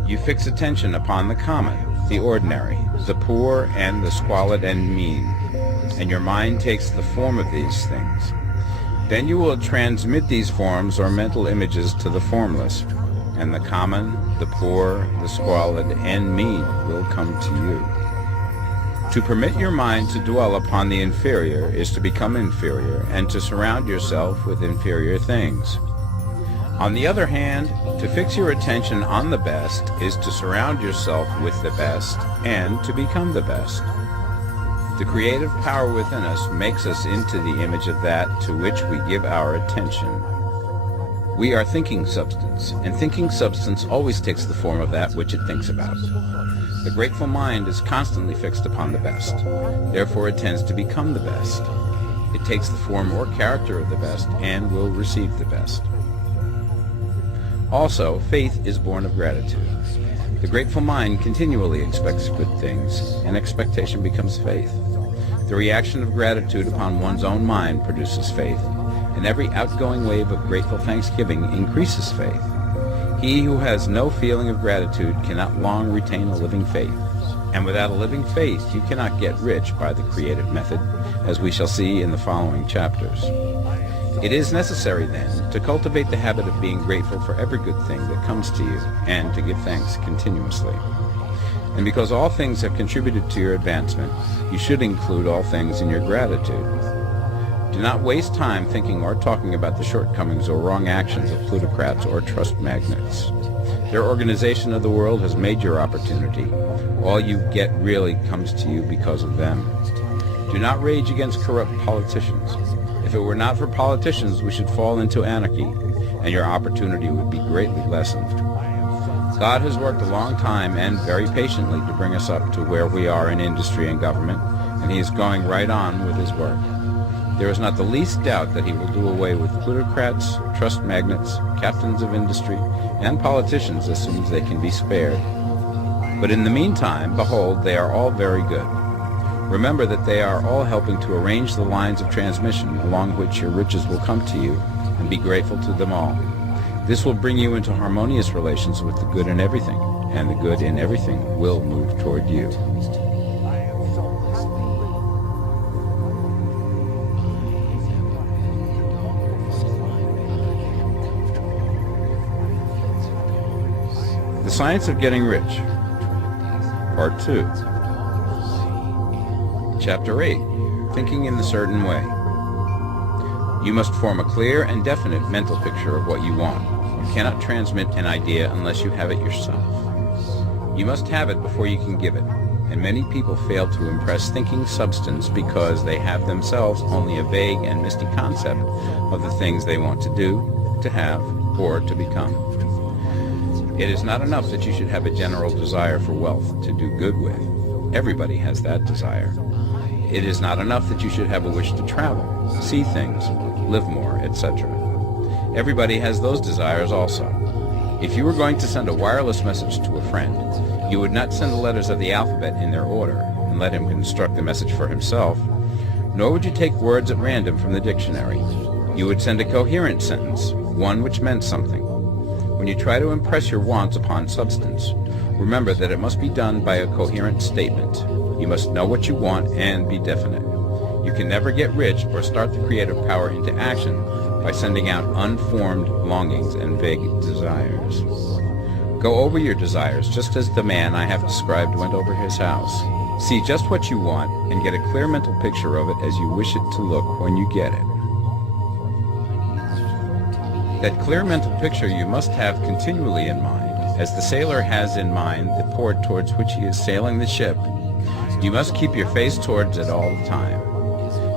You fix attention upon the common, the ordinary, the poor and the squalid and mean, and your mind takes the form of these things. Then you will transmit these forms or mental images to the formless, and the common, the poor, the squalid, and mean will come to you. To permit your mind to dwell upon the inferior is to become inferior and to surround yourself with inferior things. On the other hand, to fix your attention on the best is to surround yourself with the best and to become the best. The creative power within us makes us into the image of that to which we give our attention. We are thinking substance, and thinking substance always takes the form of that which it thinks about. The grateful mind is constantly fixed upon the best. Therefore it tends to become the best. It takes the form or character of the best and will receive the best. Also, faith is born of gratitude. The grateful mind continually expects good things, and expectation becomes faith. The reaction of gratitude upon one's own mind produces faith, and every outgoing wave of grateful thanksgiving increases faith. He who has no feeling of gratitude cannot long retain a living faith, and without a living faith you cannot get rich by the creative method, as we shall see in the following chapters. It is necessary, then, to cultivate the habit of being grateful for every good thing that comes to you, and to give thanks continuously. And because all things have contributed to your advancement, you should include all things in your gratitude. Do not waste time thinking or talking about the shortcomings or wrong actions of plutocrats or trust magnates. Their organization of the world has made your opportunity. All you get really comes to you because of them. Do not rage against corrupt politicians. If it were not for politicians, we should fall into anarchy, and your opportunity would be greatly lessened. God has worked a long time and very patiently to bring us up to where we are in industry and government, and he is going right on with his work. There is not the least doubt that he will do away with plutocrats, trust magnates, captains of industry, and politicians as soon as they can be spared. But in the meantime, behold, they are all very good. Remember that they are all helping to arrange the lines of transmission along which your riches will come to you, and be grateful to them all. This will bring you into harmonious relations with the good in everything, and the good in everything will move toward you. The Science of Getting Rich, Part 2. Chapter 8. Thinking in a Certain Way. You must form a clear and definite mental picture of what you want. cannot transmit an idea unless you have it yourself. You must have it before you can give it, and many people fail to impress thinking substance because they have themselves only a vague and misty concept of the things they want to do, to have, or to become. It is not enough that you should have a general desire for wealth to do good with. Everybody has that desire. It is not enough that you should have a wish to travel, see things, live more, etc. Everybody has those desires also. If you were going to send a wireless message to a friend, you would not send the letters of the alphabet in their order and let him construct the message for himself, nor would you take words at random from the dictionary. You would send a coherent sentence, one which meant something. When you try to impress your wants upon substance, remember that it must be done by a coherent statement. You must know what you want and be definite. You can never get rich or start the creative power into action by sending out unformed longings and vague desires. Go over your desires just as the man I have described went over his house. See just what you want and get a clear mental picture of it as you wish it to look when you get it. That clear mental picture you must have continually in mind, as the sailor has in mind the port towards which he is sailing the ship. You must keep your face towards it all the time.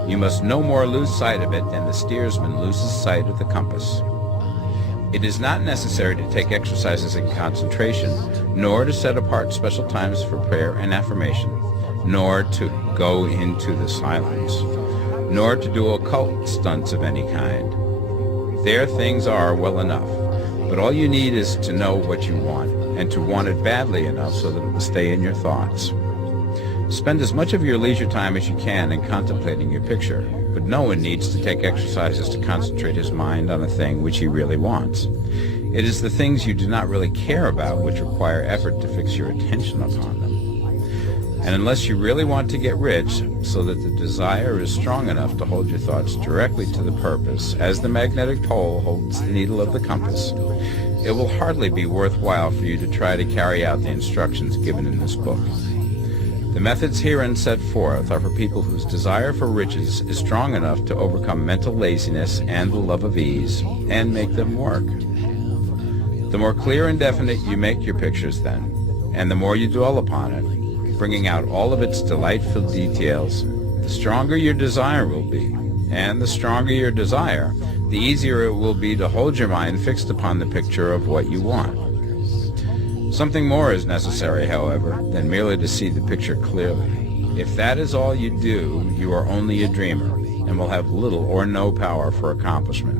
You must no more lose sight of it than the steersman loses sight of the compass. It is not necessary to take exercises in concentration, nor to set apart special times for prayer and affirmation, nor to go into the silence, nor to do occult stunts of any kind. There things are well enough, but all you need is to know what you want, and to want it badly enough so that it will stay in your thoughts. Spend as much of your leisure time as you can in contemplating your picture, but no one needs to take exercises to concentrate his mind on a thing which he really wants. It is the things you do not really care about which require effort to fix your attention upon them. And unless you really want to get rich, so that the desire is strong enough to hold your thoughts directly to the purpose, as the magnetic pole holds the needle of the compass, it will hardly be worthwhile for you to try to carry out the instructions given in this book. The methods herein set forth are for people whose desire for riches is strong enough to overcome mental laziness and the love of ease, and make them work. The more clear and definite you make your pictures then, and the more you dwell upon it, bringing out all of its delightful details, the stronger your desire will be, and the stronger your desire, the easier it will be to hold your mind fixed upon the picture of what you want. Something more is necessary, however, than merely to see the picture clearly. If that is all you do, you are only a dreamer, and will have little or no power for accomplishment.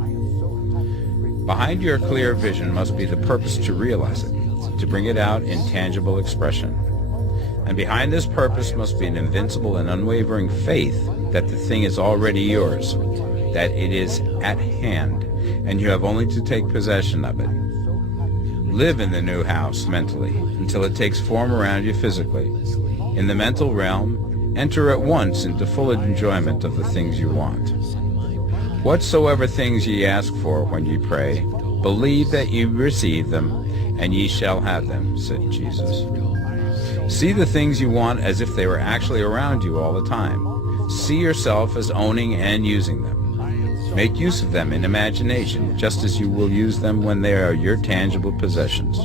Behind your clear vision must be the purpose to realize it, to bring it out in tangible expression. And behind this purpose must be an invincible and unwavering faith that the thing is already yours, that it is at hand, and you have only to take possession of it. Live in the new house mentally until it takes form around you physically. In the mental realm, enter at once into full enjoyment of the things you want. Whatsoever things ye ask for when ye pray, believe that ye receive them, and ye shall have them, said Jesus. See the things you want as if they were actually around you all the time. See yourself as owning and using them. Make use of them in imagination, just as you will use them when they are your tangible possessions.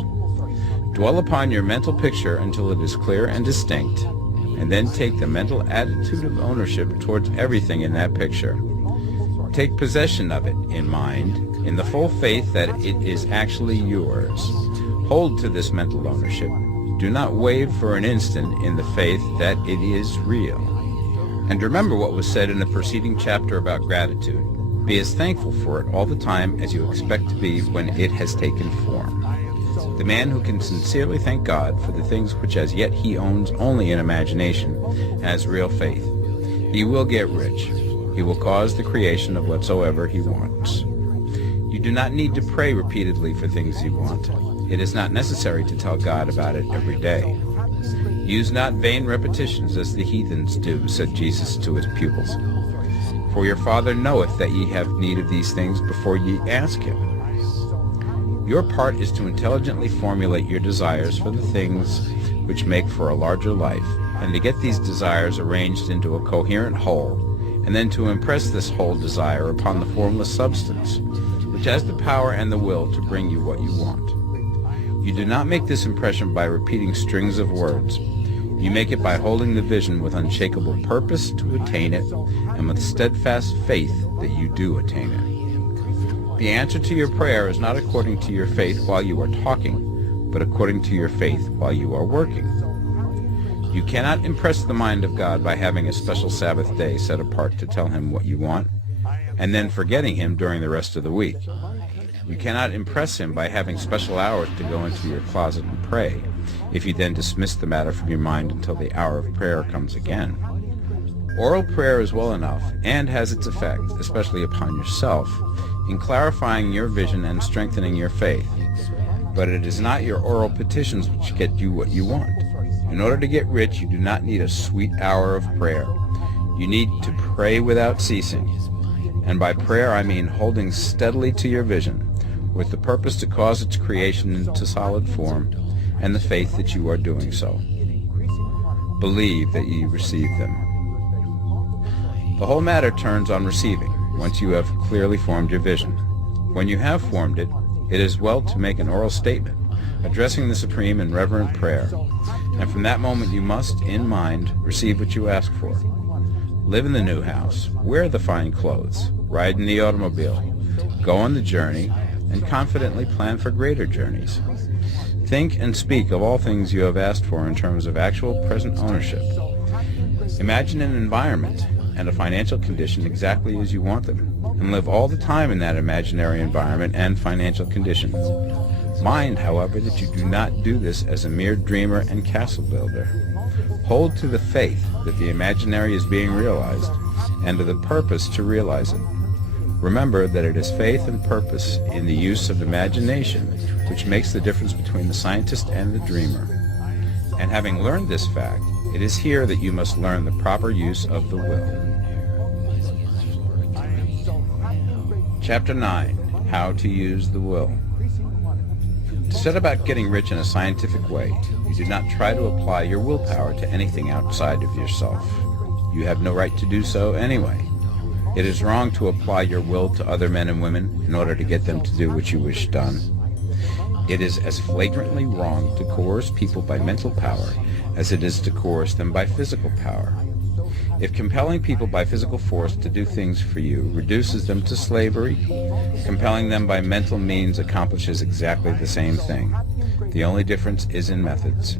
Dwell upon your mental picture until it is clear and distinct, and then take the mental attitude of ownership towards everything in that picture. Take possession of it in mind, in the full faith that it is actually yours. Hold to this mental ownership. Do not waver for an instant in the faith that it is real. And remember what was said in the preceding chapter about gratitude. Be as thankful for it all the time as you expect to be when it has taken form. The man who can sincerely thank God for the things which as yet he owns only in imagination has real faith. He will get rich. He will cause the creation of whatsoever he wants. You do not need to pray repeatedly for things you want. It is not necessary to tell God about it every day. Use not vain repetitions as the heathens do, said Jesus to his pupils. For your Father knoweth that ye have need of these things before ye ask him. Your part is to intelligently formulate your desires for the things which make for a larger life, and to get these desires arranged into a coherent whole, and then to impress this whole desire upon the formless substance, which has the power and the will to bring you what you want. You do not make this impression by repeating strings of words. You make it by holding the vision with unshakable purpose to attain it, and with steadfast faith that you do attain it. The answer to your prayer is not according to your faith while you are talking, but according to your faith while you are working. You cannot impress the mind of God by having a special Sabbath day set apart to tell him what you want, and then forgetting him during the rest of the week. You cannot impress him by having special hours to go into your closet and pray, if you then dismiss the matter from your mind until the hour of prayer comes again. Oral prayer is well enough, and has its effect, especially upon yourself, in clarifying your vision and strengthening your faith. But it is not your oral petitions which get you what you want. In order to get rich, you do not need a sweet hour of prayer. You need to pray without ceasing. And by prayer I mean holding steadily to your vision, with the purpose to cause its creation into solid form, and the faith that you are doing so. Believe that ye receive them. The whole matter turns on receiving, once you have clearly formed your vision. When you have formed it, it is well to make an oral statement, addressing the Supreme in reverent prayer, and from that moment you must, in mind, receive what you ask for. Live in the new house, wear the fine clothes, ride in the automobile, go on the journey, and confidently plan for greater journeys. Think and speak of all things you have asked for in terms of actual present ownership. Imagine an environment and a financial condition exactly as you want them, and live all the time in that imaginary environment and financial condition. Mind, however, that you do not do this as a mere dreamer and castle builder. Hold to the faith that the imaginary is being realized, and to the purpose to realize it. Remember that it is faith and purpose in the use of imagination which makes the difference between the scientist and the dreamer. And having learned this fact, it is here that you must learn the proper use of the will. Chapter 9. How to use the will. To set about getting rich in a scientific way, you do not try to apply your willpower to anything outside of yourself. You have no right to do so anyway. It is wrong to apply your will to other men and women in order to get them to do what you wish done. It is as flagrantly wrong to coerce people by mental power as it is to coerce them by physical power. If compelling people by physical force to do things for you reduces them to slavery, compelling them by mental means accomplishes exactly the same thing. The only difference is in methods.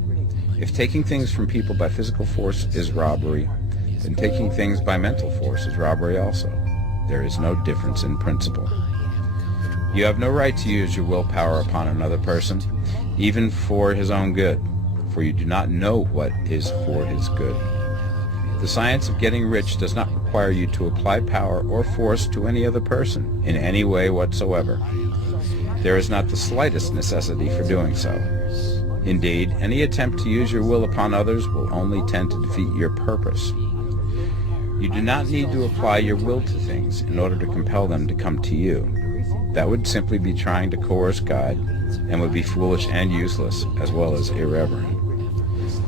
If taking things from people by physical force is robbery, then taking things by mental force is robbery also. There is no difference in principle. You have no right to use your willpower upon another person, even for his own good, for you do not know what is for his good. The science of getting rich does not require you to apply power or force to any other person in any way whatsoever. There is not the slightest necessity for doing so. Indeed, any attempt to use your will upon others will only tend to defeat your purpose. You do not need to apply your will to things in order to compel them to come to you. That would simply be trying to coerce God, and would be foolish and useless, as well as irreverent.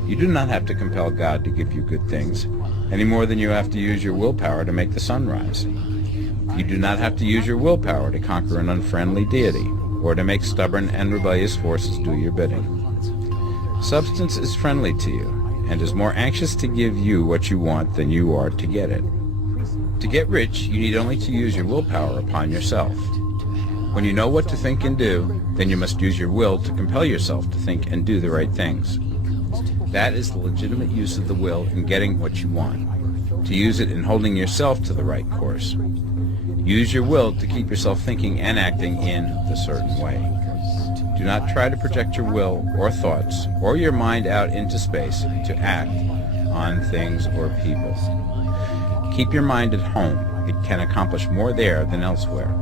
You do not have to compel God to give you good things, any more than you have to use your willpower to make the sun rise. You do not have to use your willpower to conquer an unfriendly deity, or to make stubborn and rebellious forces do your bidding. Substance is friendly to you, and is more anxious to give you what you want than you are to get it. To get rich, you need only to use your willpower upon yourself. When you know what to think and do, then you must use your will to compel yourself to think and do the right things. That is the legitimate use of the will in getting what you want, to use it in holding yourself to the right course. Use your will to keep yourself thinking and acting in the certain way. Do not try to project your will or thoughts or your mind out into space to act on things or people. Keep your mind at home. It can accomplish more there than elsewhere.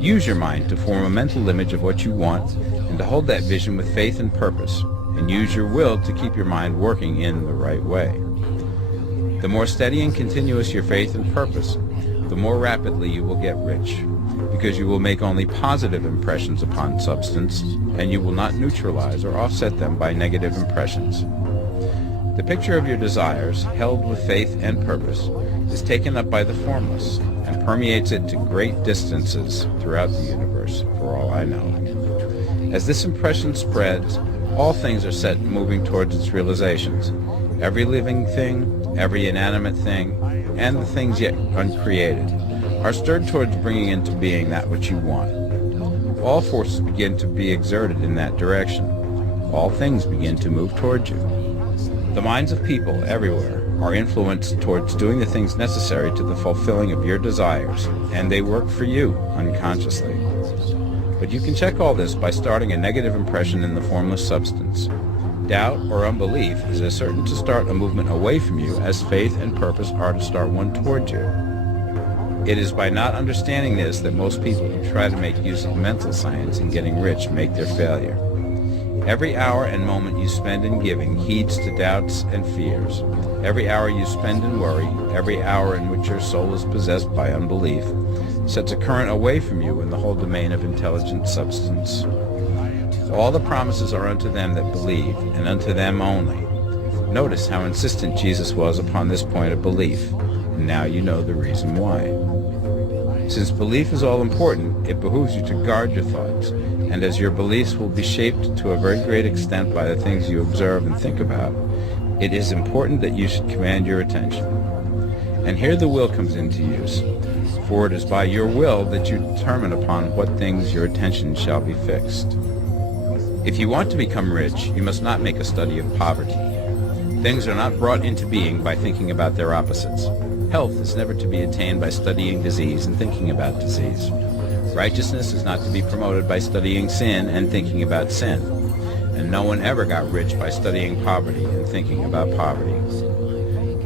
Use your mind to form a mental image of what you want and to hold that vision with faith and purpose, and use your will to keep your mind working in the right way. The more steady and continuous your faith and purpose, the more rapidly you will get rich, because you will make only positive impressions upon substance, and you will not neutralize or offset them by negative impressions. The picture of your desires, held with faith and purpose, is taken up by the formless, and permeates it to great distances throughout the universe, for all I know. As this impression spreads, all things are set moving towards its realizations. Every living thing, every inanimate thing, and the things yet uncreated are stirred towards bringing into being that which you want. All forces begin to be exerted in that direction. All things begin to move towards you. The minds of people everywhere are influenced towards doing the things necessary to the fulfilling of your desires, and they work for you unconsciously. But you can check all this by starting a negative impression in the formless substance. Doubt or unbelief is as certain to start a movement away from you as faith and purpose are to start one toward you. It is by not understanding this that most people who try to make use of mental science in getting rich make their failure. Every hour and moment you spend in giving heeds to doubts and fears. Every hour you spend in worry, every hour in which your soul is possessed by unbelief, sets a current away from you in the whole domain of intelligent substance. All the promises are unto them that believe, and unto them only. Notice how insistent Jesus was upon this point of belief, and now you know the reason why. Since belief is all important, it behooves you to guard your thoughts, and as your beliefs will be shaped to a very great extent by the things you observe and think about, it is important that you should command your attention. And here the will comes into use, for it is by your will that you determine upon what things your attention shall be fixed. If you want to become rich, you must not make a study of poverty. Things are not brought into being by thinking about their opposites. Health is never to be attained by studying disease and thinking about disease. Righteousness is not to be promoted by studying sin and thinking about sin. And no one ever got rich by studying poverty and thinking about poverty.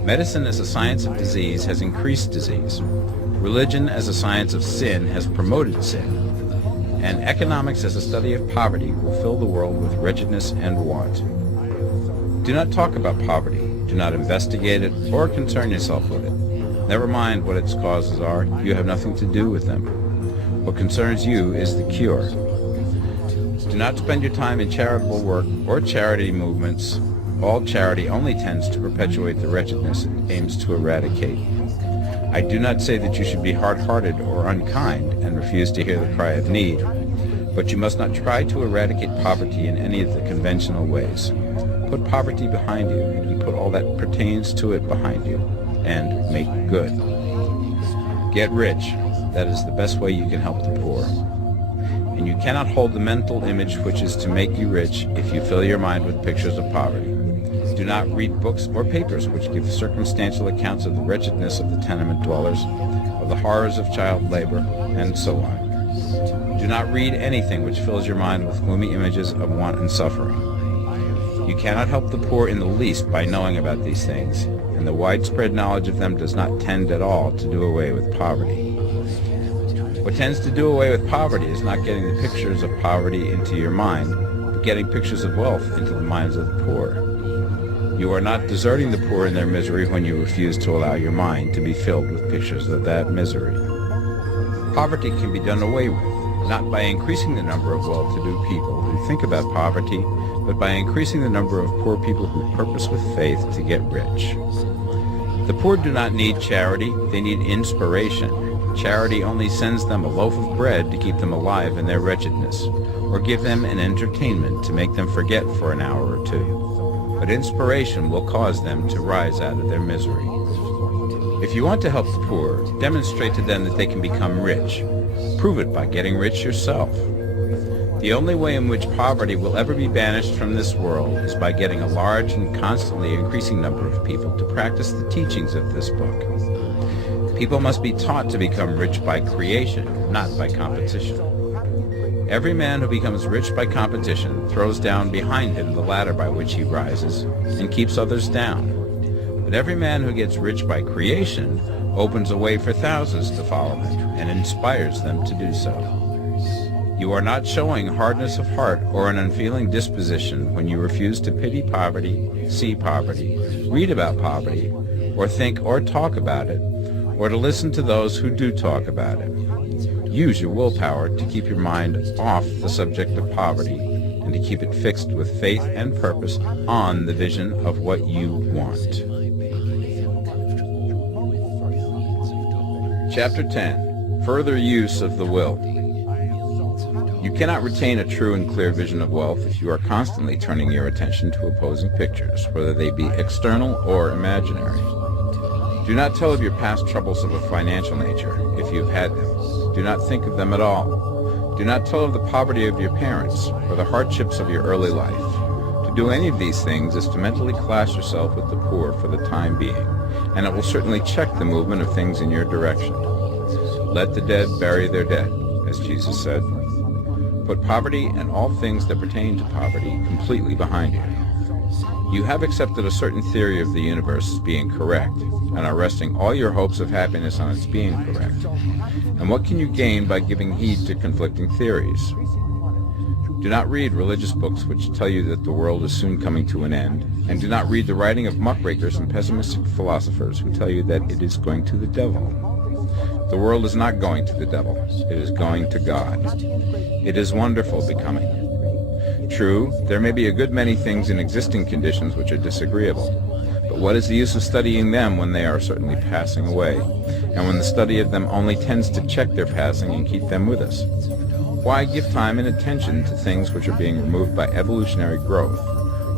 Medicine as a science of disease has increased disease. Religion as a science of sin has promoted sin. And economics as a study of poverty will fill the world with wretchedness and want. Do not talk about poverty. Do not investigate it or concern yourself with it. Never mind what its causes are. You have nothing to do with them. What concerns you is the cure. Do not spend your time in charitable work or charity movements. All charity only tends to perpetuate the wretchedness it aims to eradicate. I do not say that you should be hard-hearted or unkind and refuse to hear the cry of need, but you must not try to eradicate poverty in any of the conventional ways. Put poverty behind you and put all that pertains to it behind you, and make good. Get rich. That is the best way you can help the poor. And you cannot hold the mental image which is to make you rich if you fill your mind with pictures of poverty. Do not read books or papers which give circumstantial accounts of the wretchedness of the tenement dwellers, of the horrors of child labor, and so on. Do not read anything which fills your mind with gloomy images of want and suffering. You cannot help the poor in the least by knowing about these things, and the widespread knowledge of them does not tend at all to do away with poverty. What tends to do away with poverty is not getting the pictures of poverty into your mind, but getting pictures of wealth into the minds of the poor. You are not deserting the poor in their misery when you refuse to allow your mind to be filled with pictures of that misery. Poverty can be done away with, not by increasing the number of well-to-do people who think about poverty, but by increasing the number of poor people who purpose with faith to get rich. The poor do not need charity, they need inspiration. Charity only sends them a loaf of bread to keep them alive in their wretchedness, or give them an entertainment to make them forget for an hour or two. But inspiration will cause them to rise out of their misery. If you want to help the poor, demonstrate to them that they can become rich. Prove it by getting rich yourself. The only way in which poverty will ever be banished from this world is by getting a large and constantly increasing number of people to practice the teachings of this book. People must be taught to become rich by creation, not by competition. Every man who becomes rich by competition throws down behind him the ladder by which he rises and keeps others down. But every man who gets rich by creation opens a way for thousands to follow him and inspires them to do so. You are not showing hardness of heart or an unfeeling disposition when you refuse to pity poverty, see poverty, read about poverty, or think or talk about it, or to listen to those who do talk about it. Use your willpower to keep your mind off the subject of poverty and to keep it fixed with faith and purpose on the vision of what you want. Chapter 10. Further Use of the Will. You cannot retain a true and clear vision of wealth if you are constantly turning your attention to opposing pictures, whether they be external or imaginary. Do not tell of your past troubles of a financial nature, if you have had them. Do not think of them at all. Do not tell of the poverty of your parents, or the hardships of your early life. To do any of these things is to mentally class yourself with the poor for the time being, and it will certainly check the movement of things in your direction. Let the dead bury their dead, as Jesus said. Put poverty and all things that pertain to poverty completely behind you. You have accepted a certain theory of the universe as being correct, and are resting all your hopes of happiness on its being correct. And what can you gain by giving heed to conflicting theories? Do not read religious books which tell you that the world is soon coming to an end, and do not read the writing of muckrakers and pessimistic philosophers who tell you that it is going to the devil. The world is not going to the devil. It is going to God. It is wonderful becoming. True, there may be a good many things in existing conditions which are disagreeable, but what is the use of studying them when they are certainly passing away, and when the study of them only tends to check their passing and keep them with us? Why give time and attention to things which are being removed by evolutionary growth,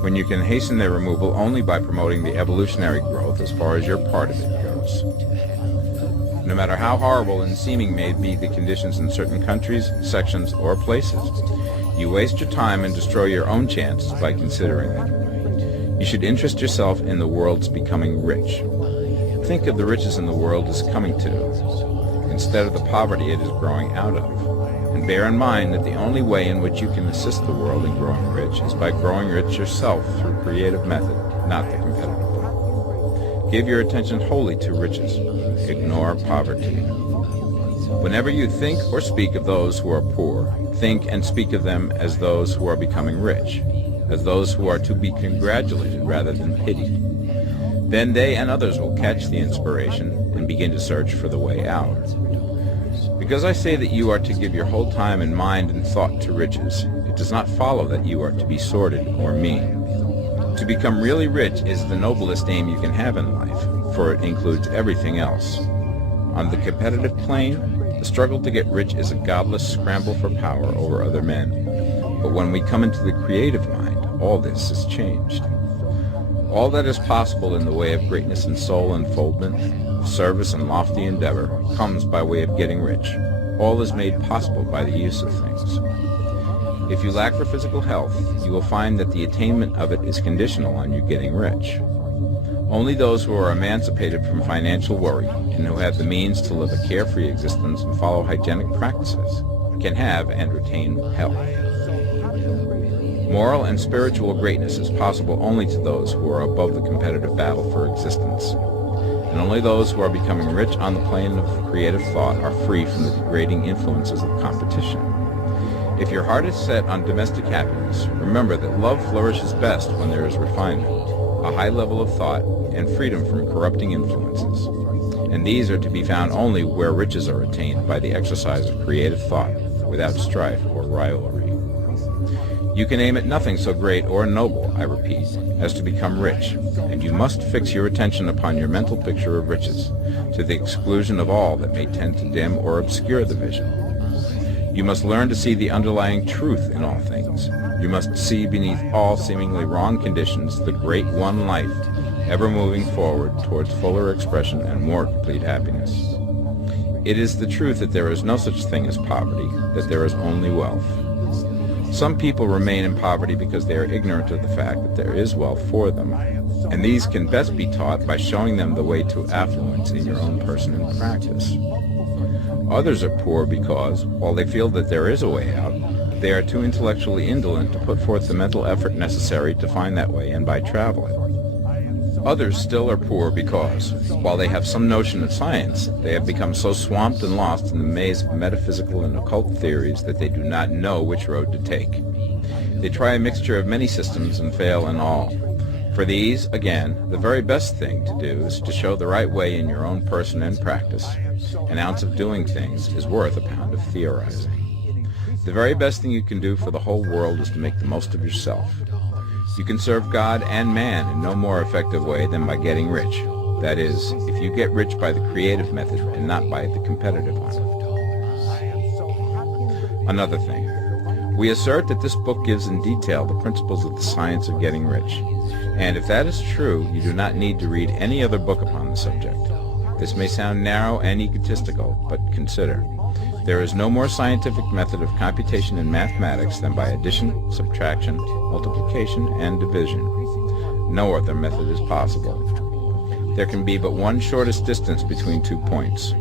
when you can hasten their removal only by promoting the evolutionary growth as far as your part of it goes? No matter how horrible and seeming may be the conditions in certain countries, sections, or places, you waste your time and destroy your own chances by considering them. You should interest yourself in the world's becoming rich. Think of the riches in the world as coming to, instead of the poverty it is growing out of. And bear in mind that the only way in which you can assist the world in growing rich is by growing rich yourself through creative method, not the competitive one. Give your attention wholly to riches. Ignore poverty. Whenever you think or speak of those who are poor, think and speak of them as those who are becoming rich, as those who are to be congratulated rather than pitied. Then they and others will catch the inspiration and begin to search for the way out. Because I say that you are to give your whole time and mind and thought to riches, it does not follow that you are to be sordid or mean. To become really rich is the noblest aim you can have in life, for it includes everything else. On the competitive plane, the struggle to get rich is a godless scramble for power over other men. But when we come into the creative mind, all this is changed. All that is possible in the way of greatness and soul unfoldment, service and lofty endeavor, comes by way of getting rich. All is made possible by the use of things. If you lack for physical health, you will find that the attainment of it is conditional on you getting rich. Only those who are emancipated from financial worry and who have the means to live a carefree existence and follow hygienic practices can have and retain health. Moral and spiritual greatness is possible only to those who are above the competitive battle for existence. And only those who are becoming rich on the plane of creative thought are free from the degrading influences of competition. If your heart is set on domestic happiness, remember that love flourishes best when there is refinement, a high level of thought, and freedom from corrupting influences. And these are to be found only where riches are attained by the exercise of creative thought, without strife or rivalry. You can aim at nothing so great or noble, I repeat, as to become rich, and you must fix your attention upon your mental picture of riches, to the exclusion of all that may tend to dim or obscure the vision. You must learn to see the underlying truth in all things. You must see beneath all seemingly wrong conditions the great one life, ever moving forward towards fuller expression and more complete happiness. It is the truth that there is no such thing as poverty, that there is only wealth. Some people remain in poverty because they are ignorant of the fact that there is wealth for them, and these can best be taught by showing them the way to affluence in your own person and practice. Others are poor because, while they feel that there is a way out, they are too intellectually indolent to put forth the mental effort necessary to find that way and by traveling. Others still are poor because, while they have some notion of science, they have become so swamped and lost in the maze of metaphysical and occult theories that they do not know which road to take. They try a mixture of many systems and fail in all. For these, again, the very best thing to do is to show the right way in your own person and practice. An ounce of doing things is worth a pound of theorizing. The very best thing you can do for the whole world is to make the most of yourself. You can serve God and man in no more effective way than by getting rich. That is, if you get rich by the creative method and not by the competitive one. Another thing. We assert that this book gives in detail the principles of the science of getting rich. And if that is true, you do not need to read any other book upon the subject. This may sound narrow and egotistical, but consider. There is no more scientific method of computation in mathematics than by addition, subtraction, multiplication, and division. No other method is possible. There can be but one shortest distance between 2 points.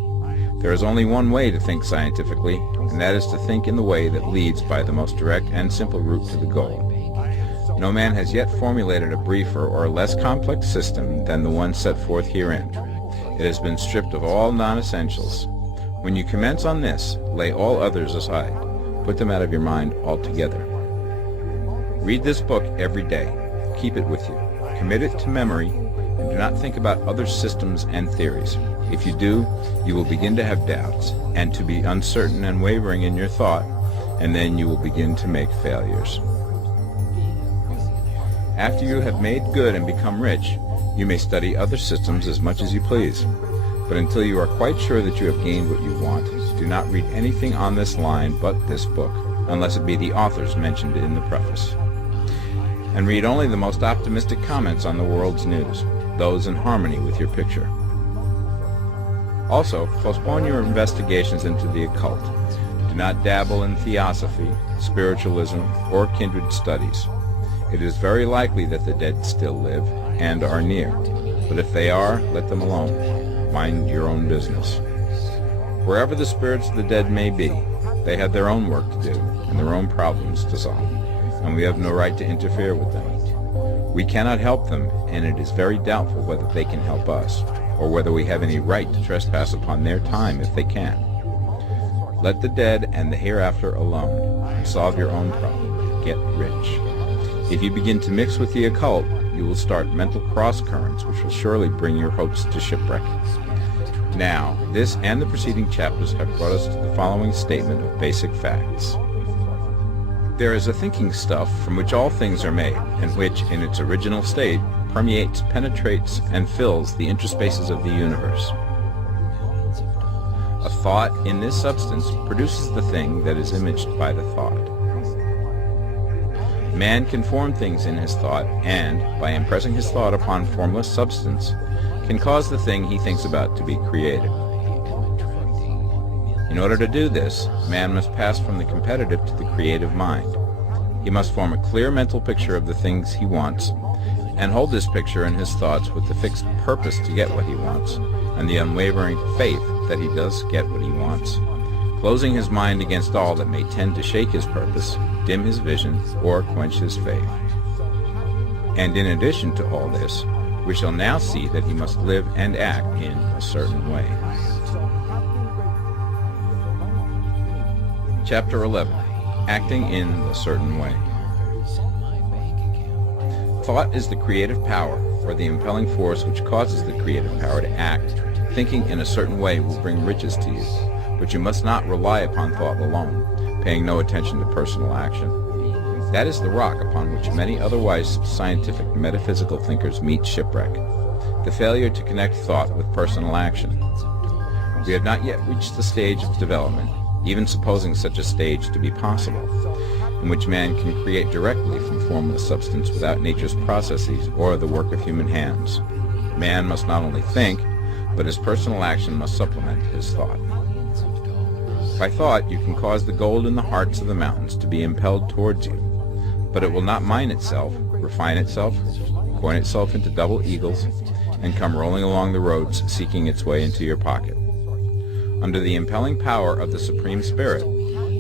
There is only one way to think scientifically, and that is to think in the way that leads by the most direct and simple route to the goal. No man has yet formulated a briefer or less complex system than the one set forth herein. It has been stripped of all non-essentials. When you commence on this, lay all others aside. Put them out of your mind altogether. Read this book every day. Keep it with you. Commit it to memory, and do not think about other systems and theories. If you do, you will begin to have doubts, and to be uncertain and wavering in your thought, and then you will begin to make failures. After you have made good and become rich, you may study other systems as much as you please. But until you are quite sure that you have gained what you want, do not read anything on this line but this book, unless it be the authors mentioned in the preface. And read only the most optimistic comments on the world's news, those in harmony with your picture. Also, postpone your investigations into the occult. Do not dabble in theosophy, spiritualism, or kindred studies. It is very likely that the dead still live and are near, but if they are, let them alone. Mind your own business. Wherever the spirits of the dead may be, they have their own work to do and their own problems to solve, and we have no right to interfere with them. We cannot help them, and it is very doubtful whether they can help us, or whether we have any right to trespass upon their time if they can. Let the dead and the hereafter alone, and solve your own problem. Get rich. If you begin to mix with the occult, you will start mental cross-currents which will surely bring your hopes to shipwreck. Now, this and the preceding chapters have brought us to the following statement of basic facts. There is a thinking stuff from which all things are made, and which, in its original state, permeates, penetrates, and fills the interspaces of the universe. A thought in this substance produces the thing that is imaged by the thought. Man can form things in his thought, and, by impressing his thought upon formless substance, can cause the thing he thinks about to be created. In order to do this, man must pass from the competitive to the creative mind. He must form a clear mental picture of the things he wants, and hold this picture in his thoughts with the fixed purpose to get what he wants, and the unwavering faith that he does get what he wants, closing his mind against all that may tend to shake his purpose, dim his vision, or quench his faith. And in addition to all this, we shall now see that he must live and act in a certain way. Chapter 11. Acting in a certain way. Thought is the creative power, or the impelling force which causes the creative power to act. Thinking in a certain way will bring riches to you, but you must not rely upon thought alone, paying no attention to personal action. That is the rock upon which many otherwise scientific metaphysical thinkers meet shipwreck, the failure to connect thought with personal action. We have not yet reached the stage of development, even supposing such a stage to be possible, in which man can create directly from formless substance without nature's processes or the work of human hands. Man must not only think, but his personal action must supplement his thought. By thought, you can cause the gold in the hearts of the mountains to be impelled towards you, but it will not mine itself, refine itself, coin itself into double eagles, and come rolling along the roads seeking its way into your pocket. Under the impelling power of the Supreme Spirit,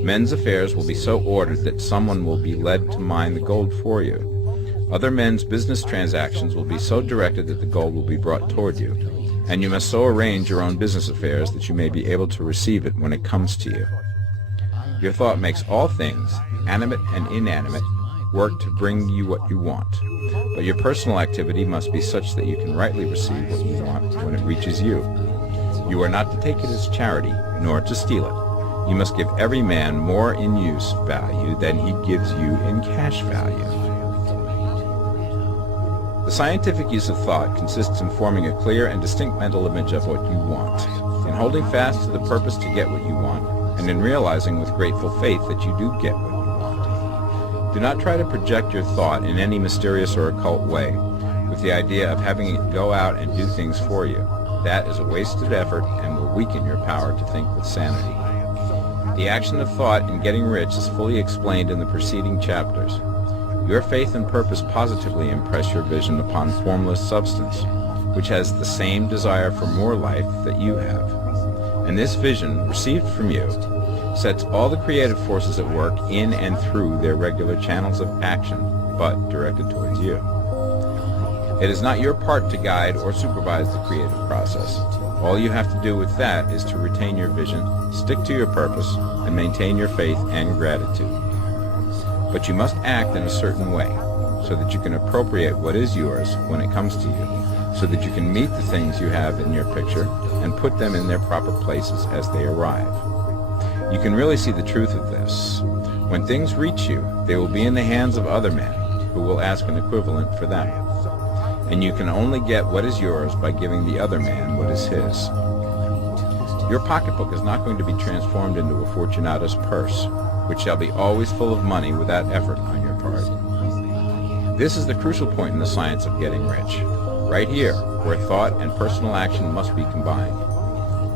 men's affairs will be so ordered that someone will be led to mine the gold for you. Other men's business transactions will be so directed that the gold will be brought toward you, and you must so arrange your own business affairs that you may be able to receive it when it comes to you. Your thought makes all things, animate and inanimate, work to bring you what you want, but your personal activity must be such that you can rightly receive what you want when it reaches you. You are not to take it as charity, nor to steal it. You must give every man more in use value than he gives you in cash value. The scientific use of thought consists in forming a clear and distinct mental image of what you want, in holding fast to the purpose to get what you want, and in realizing with grateful faith that you do get what you want. Do not try to project your thought in any mysterious or occult way, with the idea of having it go out and do things for you. That is a wasted effort and will weaken your power to think with sanity. The action of thought in getting rich is fully explained in the preceding chapters. Your faith and purpose positively impress your vision upon formless substance, which has the same desire for more life that you have. And this vision, received from you, sets all the creative forces at work in and through their regular channels of action, but directed towards you. It is not your part to guide or supervise the creative process. All you have to do with that is to retain your vision, stick to your purpose, and maintain your faith and gratitude. But you must act in a certain way, so that you can appropriate what is yours when it comes to you, so that you can meet the things you have in your picture and put them in their proper places as they arrive. You can really see the truth of this. When things reach you, they will be in the hands of other men, who will ask an equivalent for them. And you can only get what is yours by giving the other man what is his. Your pocketbook is not going to be transformed into a Fortunato's purse, which shall be always full of money without effort on your part. This is the crucial point in the science of getting rich, right here, where thought and personal action must be combined.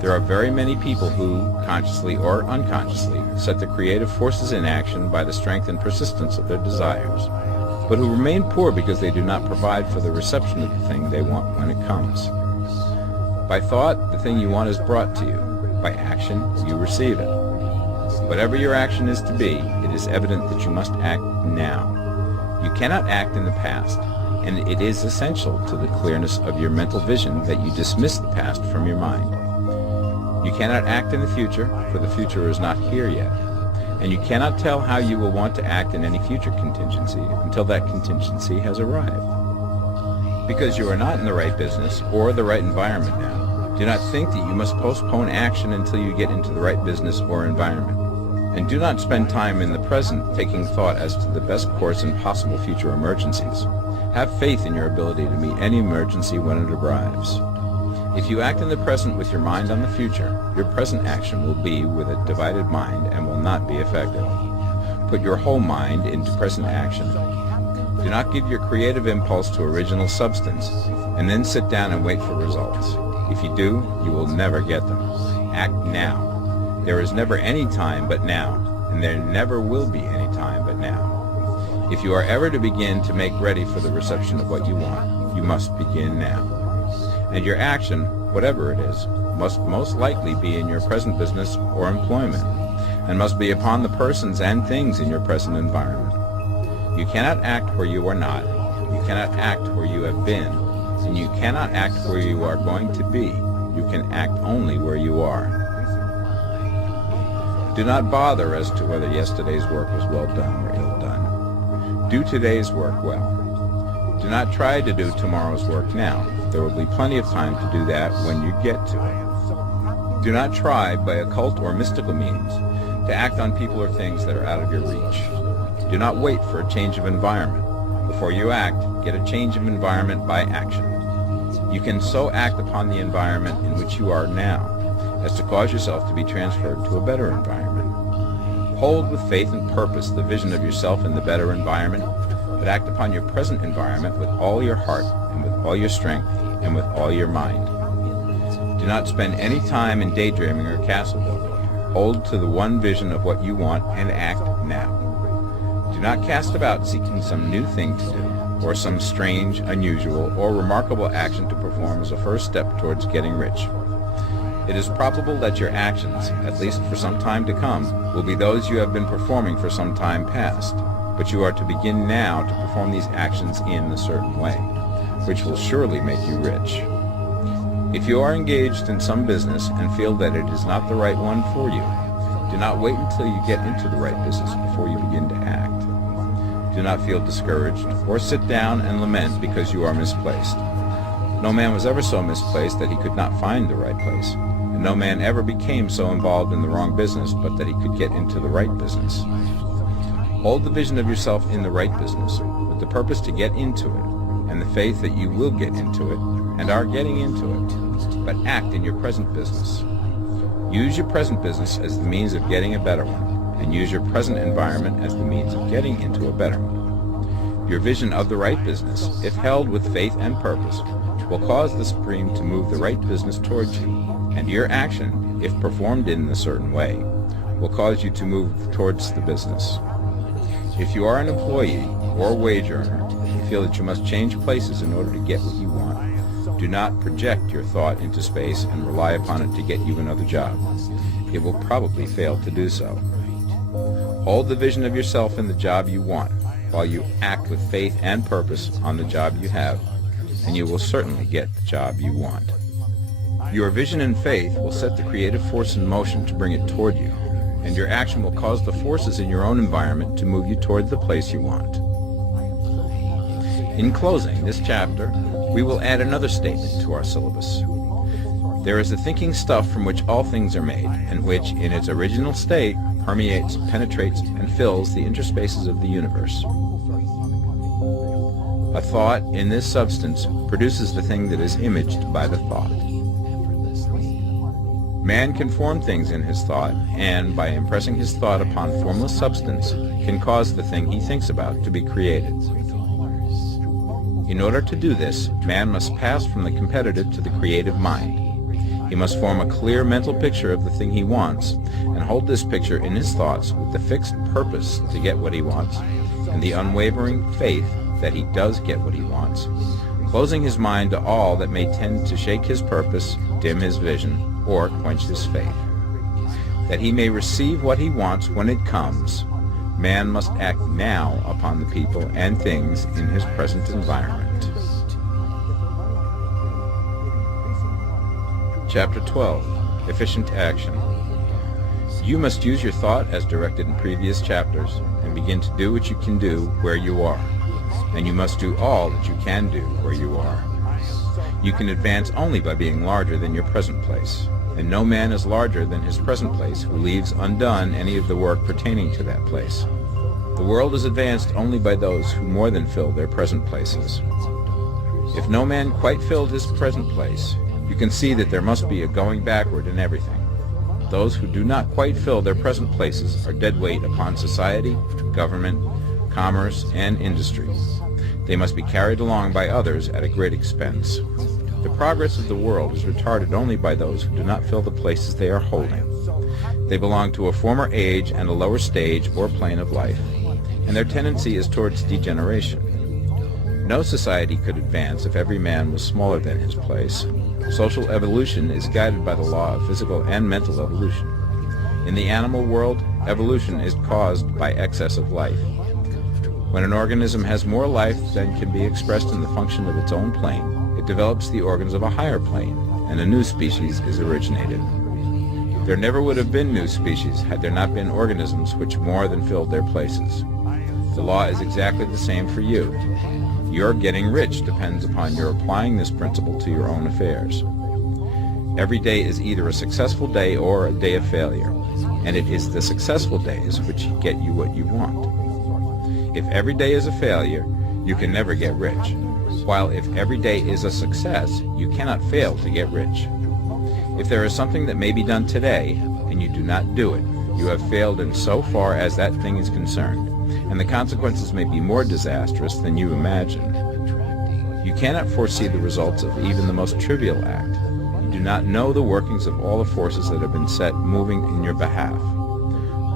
There are very many people who, consciously or unconsciously, set the creative forces in action by the strength and persistence of their desires, but who remain poor because they do not provide for the reception of the thing they want when it comes. By thought, the thing you want is brought to you. By action, you receive it. Whatever your action is to be, it is evident that you must act now. You cannot act in the past, and it is essential to the clearness of your mental vision that you dismiss the past from your mind. You cannot act in the future, for the future is not here yet, and you cannot tell how you will want to act in any future contingency until that contingency has arrived. Because you are not in the right business or the right environment now, do not think that you must postpone action until you get into the right business or environment. And do not spend time in the present taking thought as to the best course in possible future emergencies. Have faith in your ability to meet any emergency when it arrives. If you act in the present with your mind on the future, your present action will be with a divided mind and will not be effective. Put your whole mind into present action. Do not give your creative impulse to original substance, and then sit down and wait for results. If you do, you will never get them. Act now. There is never any time but now, and there never will be any time but now. If you are ever to begin to make ready for the reception of what you want, you must begin now. And your action, whatever it is, must most likely be in your present business or employment, and must be upon the persons and things in your present environment. You cannot act where you are not, you cannot act where you have been, and you cannot act where you are going to be. You can act only where you are. Do not bother as to whether yesterday's work was well done or ill done. Do today's work well. Do not try to do tomorrow's work now. There will be plenty of time to do that when you get to it. Do not try, by occult or mystical means, to act on people or things that are out of your reach. Do not wait for a change of environment. Before you act, get a change of environment by action. You can so act upon the environment in which you are now as to cause yourself to be transferred to a better environment. Hold with faith and purpose the vision of yourself in the better environment, but act upon your present environment with all your heart and with all your strength and with all your mind. Do not spend any time in daydreaming or castle building. Hold to the one vision of what you want and act now. Do not cast about seeking some new thing to do, or some strange, unusual, or remarkable action to perform as a first step towards getting rich. It is probable that your actions, at least for some time to come, will be those you have been performing for some time past, but you are to begin now to perform these actions in a certain way, which will surely make you rich. If you are engaged in some business and feel that it is not the right one for you, do not wait until you get into the right business before you begin to act. Do not feel discouraged or sit down and lament because you are misplaced. No man was ever so misplaced that he could not find the right place, and no man ever became so involved in the wrong business but that he could get into the right business. Hold the vision of yourself in the right business, with the purpose to get into it, and the faith that you will get into it, and are getting into it, but act in your present business. Use your present business as the means of getting a better one, and use your present environment as the means of getting into a better one. Your vision of the right business, if held with faith and purpose, will cause the Supreme to move the right business towards you, and your action, if performed in a certain way, will cause you to move towards the business. If you are an employee or a wage earner and feel that you must change places in order to get what you want, do not project your thought into space and rely upon it to get you another job. It will probably fail to do so. Hold the vision of yourself in the job you want, while you act with faith and purpose on the job you have, and you will certainly get the job you want. Your vision and faith will set the creative force in motion to bring it toward you, and your action will cause the forces in your own environment to move you toward the place you want. In closing this chapter, we will add another statement to our syllabus. There is a thinking stuff from which all things are made, and which, in its original state, permeates, penetrates, and fills the interspaces of the universe. A thought in this substance produces the thing that is imaged by the thought. Man can form things in his thought, and by impressing his thought upon formless substance, can cause the thing he thinks about to be created. In order to do this, man must pass from the competitive to the creative mind. He must form a clear mental picture of the thing he wants, and hold this picture in his thoughts with the fixed purpose to get what he wants, and the unwavering faith that he does get what he wants, closing his mind to all that may tend to shake his purpose, dim his vision, or quench his faith. That he may receive what he wants when it comes, man must act now upon the people and things in his present environment. Chapter 12. Efficient Action. You must use your thought as directed in previous chapters, and begin to do what you can do where you are. And you must do all that you can do where you are. You can advance only by being larger than your present place, and no man is larger than his present place who leaves undone any of the work pertaining to that place. The world is advanced only by those who more than fill their present places. If no man quite filled his present place, you can see that there must be a going backward in everything. Those who do not quite fill their present places are dead weight upon society, government, commerce, and industry. They must be carried along by others at a great expense. The progress of the world is retarded only by those who do not fill the places they are holding. They belong to a former age and a lower stage or plane of life, and their tendency is towards degeneration. No society could advance if every man was smaller than his place. Social evolution is guided by the law of physical and mental evolution. In the animal world, evolution is caused by excess of life. When an organism has more life than can be expressed in the function of its own plane, it develops the organs of a higher plane, and a new species is originated. There never would have been new species had there not been organisms which more than filled their places. The law is exactly the same for you. Your getting rich depends upon your applying this principle to your own affairs. Every day is either a successful day or a day of failure, and it is the successful days which get you what you want. If every day is a failure, you can never get rich, while if every day is a success, you cannot fail to get rich. If there is something that may be done today, and you do not do it, you have failed in so far as that thing is concerned, and the consequences may be more disastrous than you imagine. You cannot foresee the results of even the most trivial act. You do not know the workings of all the forces that have been set moving in your behalf.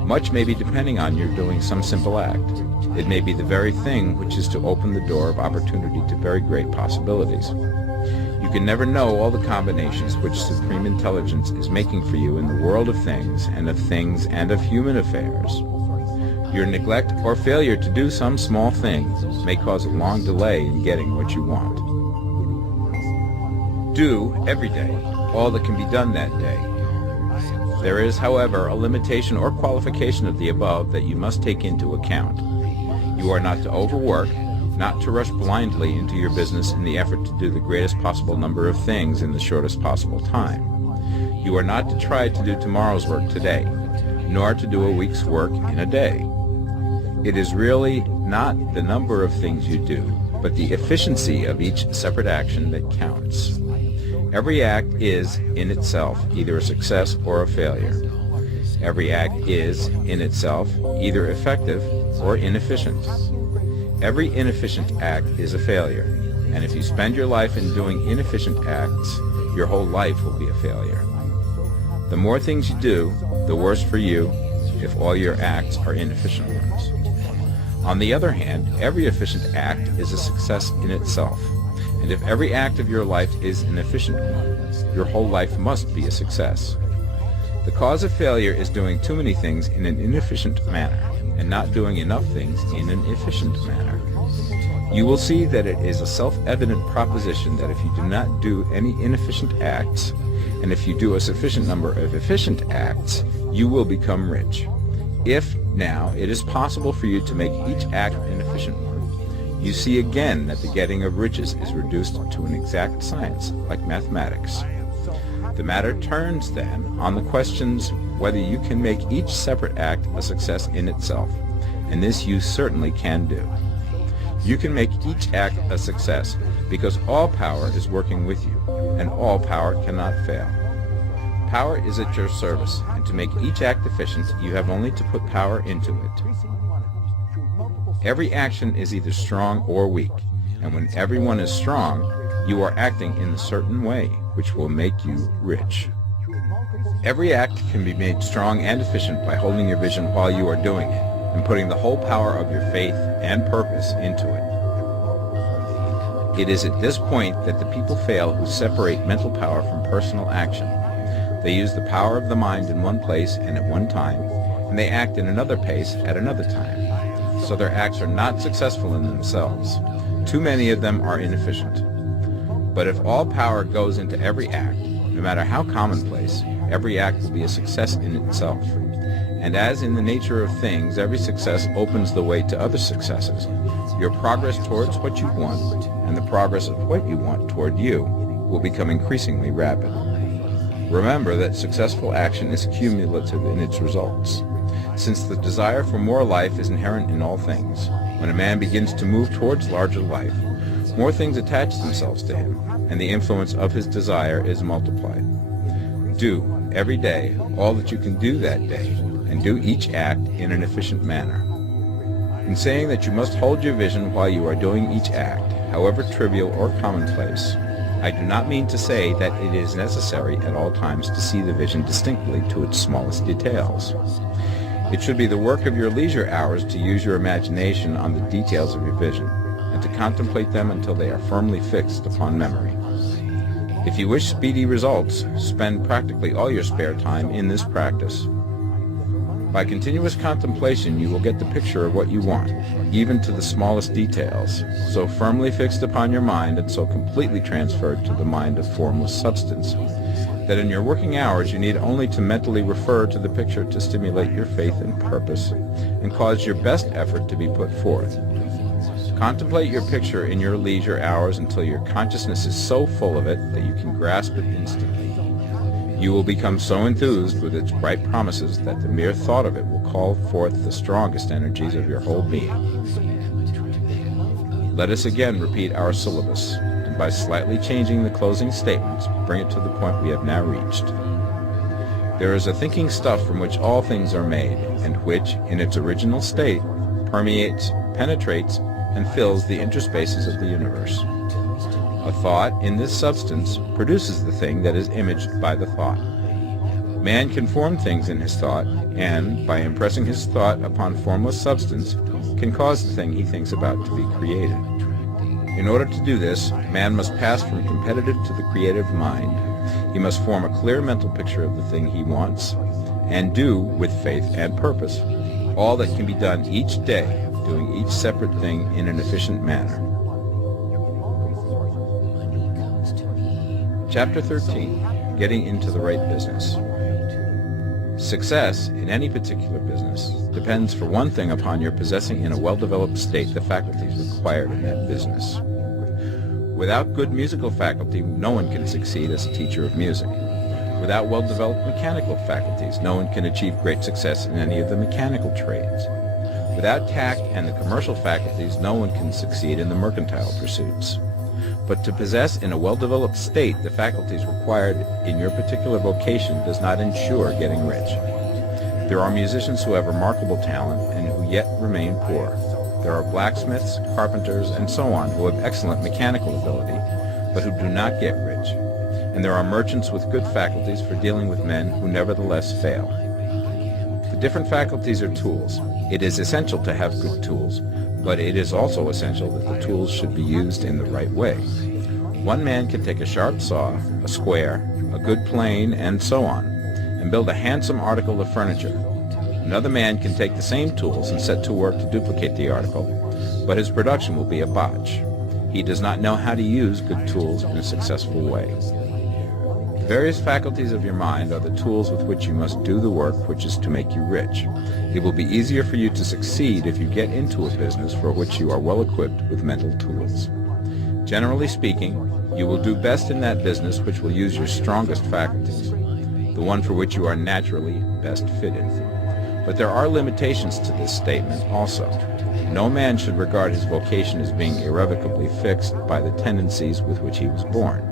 Much may be depending on your doing some simple act. It may be the very thing which is to open the door of opportunity to very great possibilities. You can never know all the combinations which Supreme Intelligence is making for you in the world of things and of human affairs. Your neglect or failure to do some small thing may cause a long delay in getting what you want. Do, every day, all that can be done that day. There is, however, a limitation or qualification of the above that you must take into account. You are not to overwork, not to rush blindly into your business in the effort to do the greatest possible number of things in the shortest possible time. You are not to try to do tomorrow's work today, nor to do a week's work in a day. It is really not the number of things you do, but the efficiency of each separate action that counts. Every act is, in itself, either a success or a failure. Every act is, in itself, either effective or inefficient. Every inefficient act is a failure, and if you spend your life in doing inefficient acts, your whole life will be a failure. The more things you do, the worse for you if all your acts are inefficient ones. On the other hand, every efficient act is a success in itself, and if every act of your life is an efficient one, your whole life must be a success. The cause of failure is doing too many things in an inefficient manner, and not doing enough things in an efficient manner. You will see that it is a self-evident proposition that if you do not do any inefficient acts, and if you do a sufficient number of efficient acts, you will become rich. If, now, it is possible for you to make each act an efficient one, you see again that the getting of riches is reduced to an exact science, like mathematics. The matter turns, then, on the questions whether you can make each separate act a success in itself, and this you certainly can do. You can make each act a success because all power is working with you, and all power cannot fail. Power is at your service, and to make each act efficient, you have only to put power into it. Every action is either strong or weak, and when everyone is strong, you are acting in a certain way, which will make you rich. Every act can be made strong and efficient by holding your vision while you are doing it, and putting the whole power of your faith and purpose into it. It is at this point that the people fail who separate mental power from personal action. They use the power of the mind in one place and at one time, and they act in another place at another time. So their acts are not successful in themselves. Too many of them are inefficient. But if all power goes into every act, no matter how commonplace, every act will be a success in itself. And as in the nature of things, every success opens the way to other successes. Your progress towards what you want, and the progress of what you want toward you, will become increasingly rapid. Remember that successful action is cumulative in its results. Since the desire for more life is inherent in all things, when a man begins to move towards larger life, more things attach themselves to him, and the influence of his desire is multiplied. Do, every day, all that you can do that day, and do each act in an efficient manner. In saying that you must hold your vision while you are doing each act, however trivial or commonplace, I do not mean to say that it is necessary at all times to see the vision distinctly to its smallest details. It should be the work of your leisure hours to use your imagination on the details of your vision, and to contemplate them until they are firmly fixed upon memory. If you wish speedy results, spend practically all your spare time in this practice. By continuous contemplation, you will get the picture of what you want, even to the smallest details, so firmly fixed upon your mind and so completely transferred to the mind of formless substance, that in your working hours you need only to mentally refer to the picture to stimulate your faith and purpose, and cause your best effort to be put forth. Contemplate your picture in your leisure hours until your consciousness is so full of it that you can grasp it instantly. You will become so enthused with its bright promises that the mere thought of it will call forth the strongest energies of your whole being. Let us again repeat our syllabus, and by slightly changing the closing statements, bring it to the point we have now reached. There is a thinking stuff from which all things are made, and which, in its original state, permeates, penetrates, and fills the interspaces of the universe. A thought in this substance produces the thing that is imaged by the thought. Man can form things in his thought, and, by impressing his thought upon formless substance, can cause the thing he thinks about to be created. In order to do this, man must pass from competitive to the creative mind. He must form a clear mental picture of the thing he wants, and do, with faith and purpose, all that can be done each day, doing each separate thing in an efficient manner. Chapter 13. Getting into the right business. Success in any particular business depends for one thing upon your possessing in a well-developed state the faculties required in that business. Without good musical faculty, no one can succeed as a teacher of music. Without well-developed mechanical faculties, no one can achieve great success in any of the mechanical trades. Without tact and the commercial faculties, no one can succeed in the mercantile pursuits. But to possess in a well-developed state the faculties required in your particular vocation does not ensure getting rich. There are musicians who have remarkable talent and who yet remain poor. There are blacksmiths, carpenters, and so on who have excellent mechanical ability, but who do not get rich. And there are merchants with good faculties for dealing with men who nevertheless fail. The different faculties are tools. It is essential to have good tools, but it is also essential that the tools should be used in the right way. One man can take a sharp saw, a square, a good plane, and so on, and build a handsome article of furniture. Another man can take the same tools and set to work to duplicate the article, but his production will be a botch. He does not know how to use good tools in a successful way. The various faculties of your mind are the tools with which you must do the work which is to make you rich. It will be easier for you to succeed if you get into a business for which you are well equipped with mental tools. Generally speaking, you will do best in that business which will use your strongest faculties, the one for which you are naturally best fitted. But there are limitations to this statement also. No man should regard his vocation as being irrevocably fixed by the tendencies with which he was born.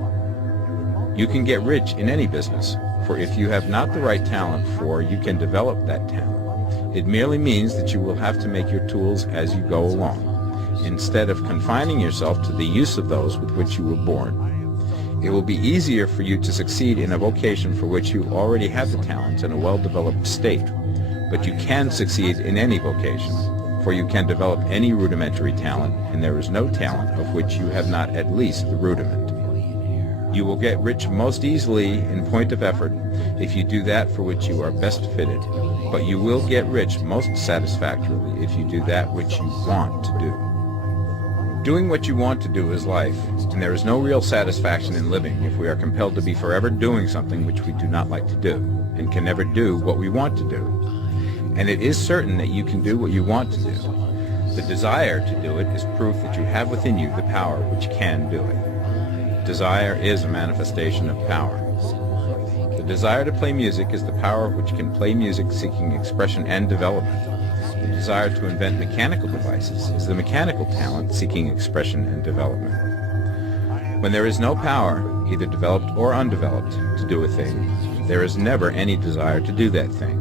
You can get rich in any business, for if you have not the right talent you can develop that talent. It merely means that you will have to make your tools as you go along, instead of confining yourself to the use of those with which you were born. It will be easier for you to succeed in a vocation for which you already have the talents in a well-developed state, but you can succeed in any vocation, for you can develop any rudimentary talent, and there is no talent of which you have not at least the rudiment. You will get rich most easily in point of effort if you do that for which you are best fitted, but you will get rich most satisfactorily if you do that which you want to do. Doing what you want to do is life, and there is no real satisfaction in living if we are compelled to be forever doing something which we do not like to do, and can never do what we want to do. And it is certain that you can do what you want to do. The desire to do it is proof that you have within you the power which can do it. Desire is a manifestation of power. The desire to play music is the power which can play music seeking expression and development. The desire to invent mechanical devices is the mechanical talent seeking expression and development. When there is no power, either developed or undeveloped, to do a thing, there is never any desire to do that thing.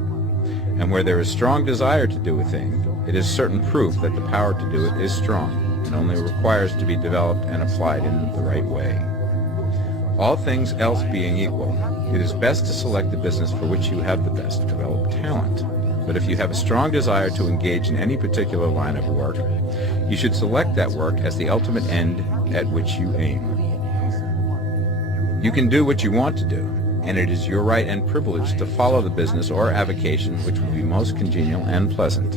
And where there is strong desire to do a thing, it is certain proof that the power to do it is strong, and only requires to be developed and applied in the right way. All things else being equal, it is best to select the business for which you have the best developed talent. But if you have a strong desire to engage in any particular line of work, you should select that work as the ultimate end at which you aim. You can do what you want to do, and it is your right and privilege to follow the business or avocation which will be most congenial and pleasant.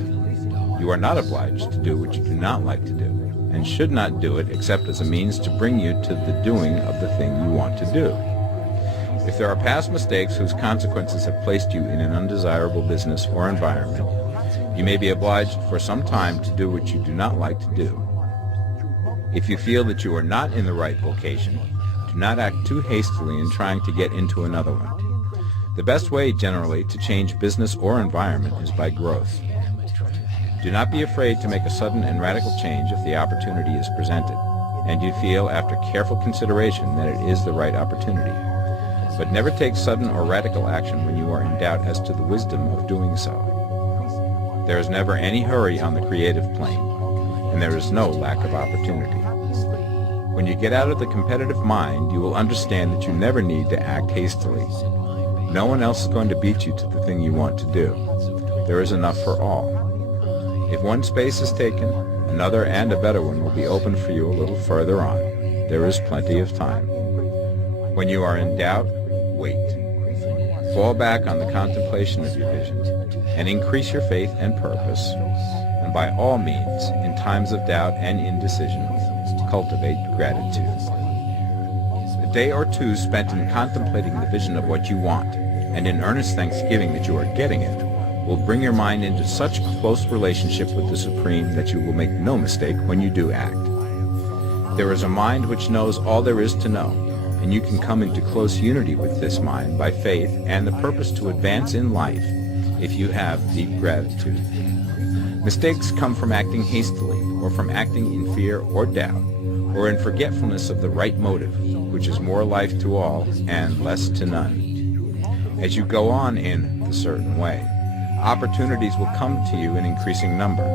You are not obliged to do what you do not like to do, and should not do it except as a means to bring you to the doing of the thing you want to do. If there are past mistakes whose consequences have placed you in an undesirable business or environment, you may be obliged for some time to do what you do not like to do. If you feel that you are not in the right vocation, do not act too hastily in trying to get into another one. The best way, generally, to change business or environment is by growth. Do not be afraid to make a sudden and radical change if the opportunity is presented, and you feel after careful consideration that it is the right opportunity. But never take sudden or radical action when you are in doubt as to the wisdom of doing so. There is never any hurry on the creative plane, and there is no lack of opportunity. When you get out of the competitive mind, you will understand that you never need to act hastily. No one else is going to beat you to the thing you want to do. There is enough for all. If one space is taken, another and a better one will be opened for you a little further on. There is plenty of time. When you are in doubt, wait. Fall back on the contemplation of your vision, and increase your faith and purpose. And by all means, in times of doubt and indecision, cultivate gratitude. A day or two spent in contemplating the vision of what you want, and in earnest thanksgiving that you are getting it, will bring your mind into such close relationship with the Supreme that you will make no mistake when you do act. There is a mind which knows all there is to know, and you can come into close unity with this mind by faith and the purpose to advance in life if you have deep gratitude. Mistakes come from acting hastily, or from acting in fear or doubt, or in forgetfulness of the right motive, which is more life to all and less to none. As you go on in the certain way, opportunities will come to you in increasing numbers,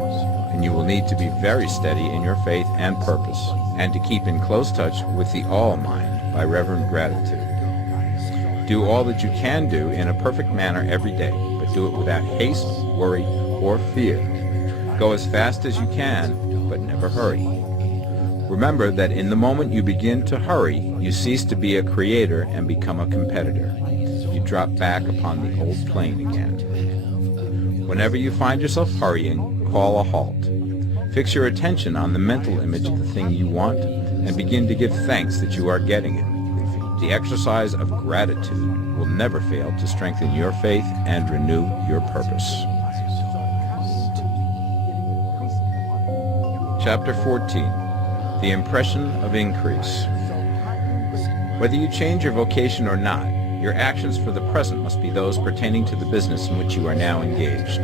and you will need to be very steady in your faith and purpose, and to keep in close touch with the all-mind by reverent gratitude. Do all that you can do in a perfect manner every day, but do it without haste, worry, or fear. Go as fast as you can, but never hurry. Remember that in the moment you begin to hurry, you cease to be a creator and become a competitor. You drop back upon the old plane again. Whenever you find yourself hurrying, call a halt. Fix your attention on the mental image of the thing you want and begin to give thanks that you are getting it. The exercise of gratitude will never fail to strengthen your faith and renew your purpose. Chapter 14. The Impression of Increase. Whether you change your vocation or not, your actions for the present must be those pertaining to the business in which you are now engaged.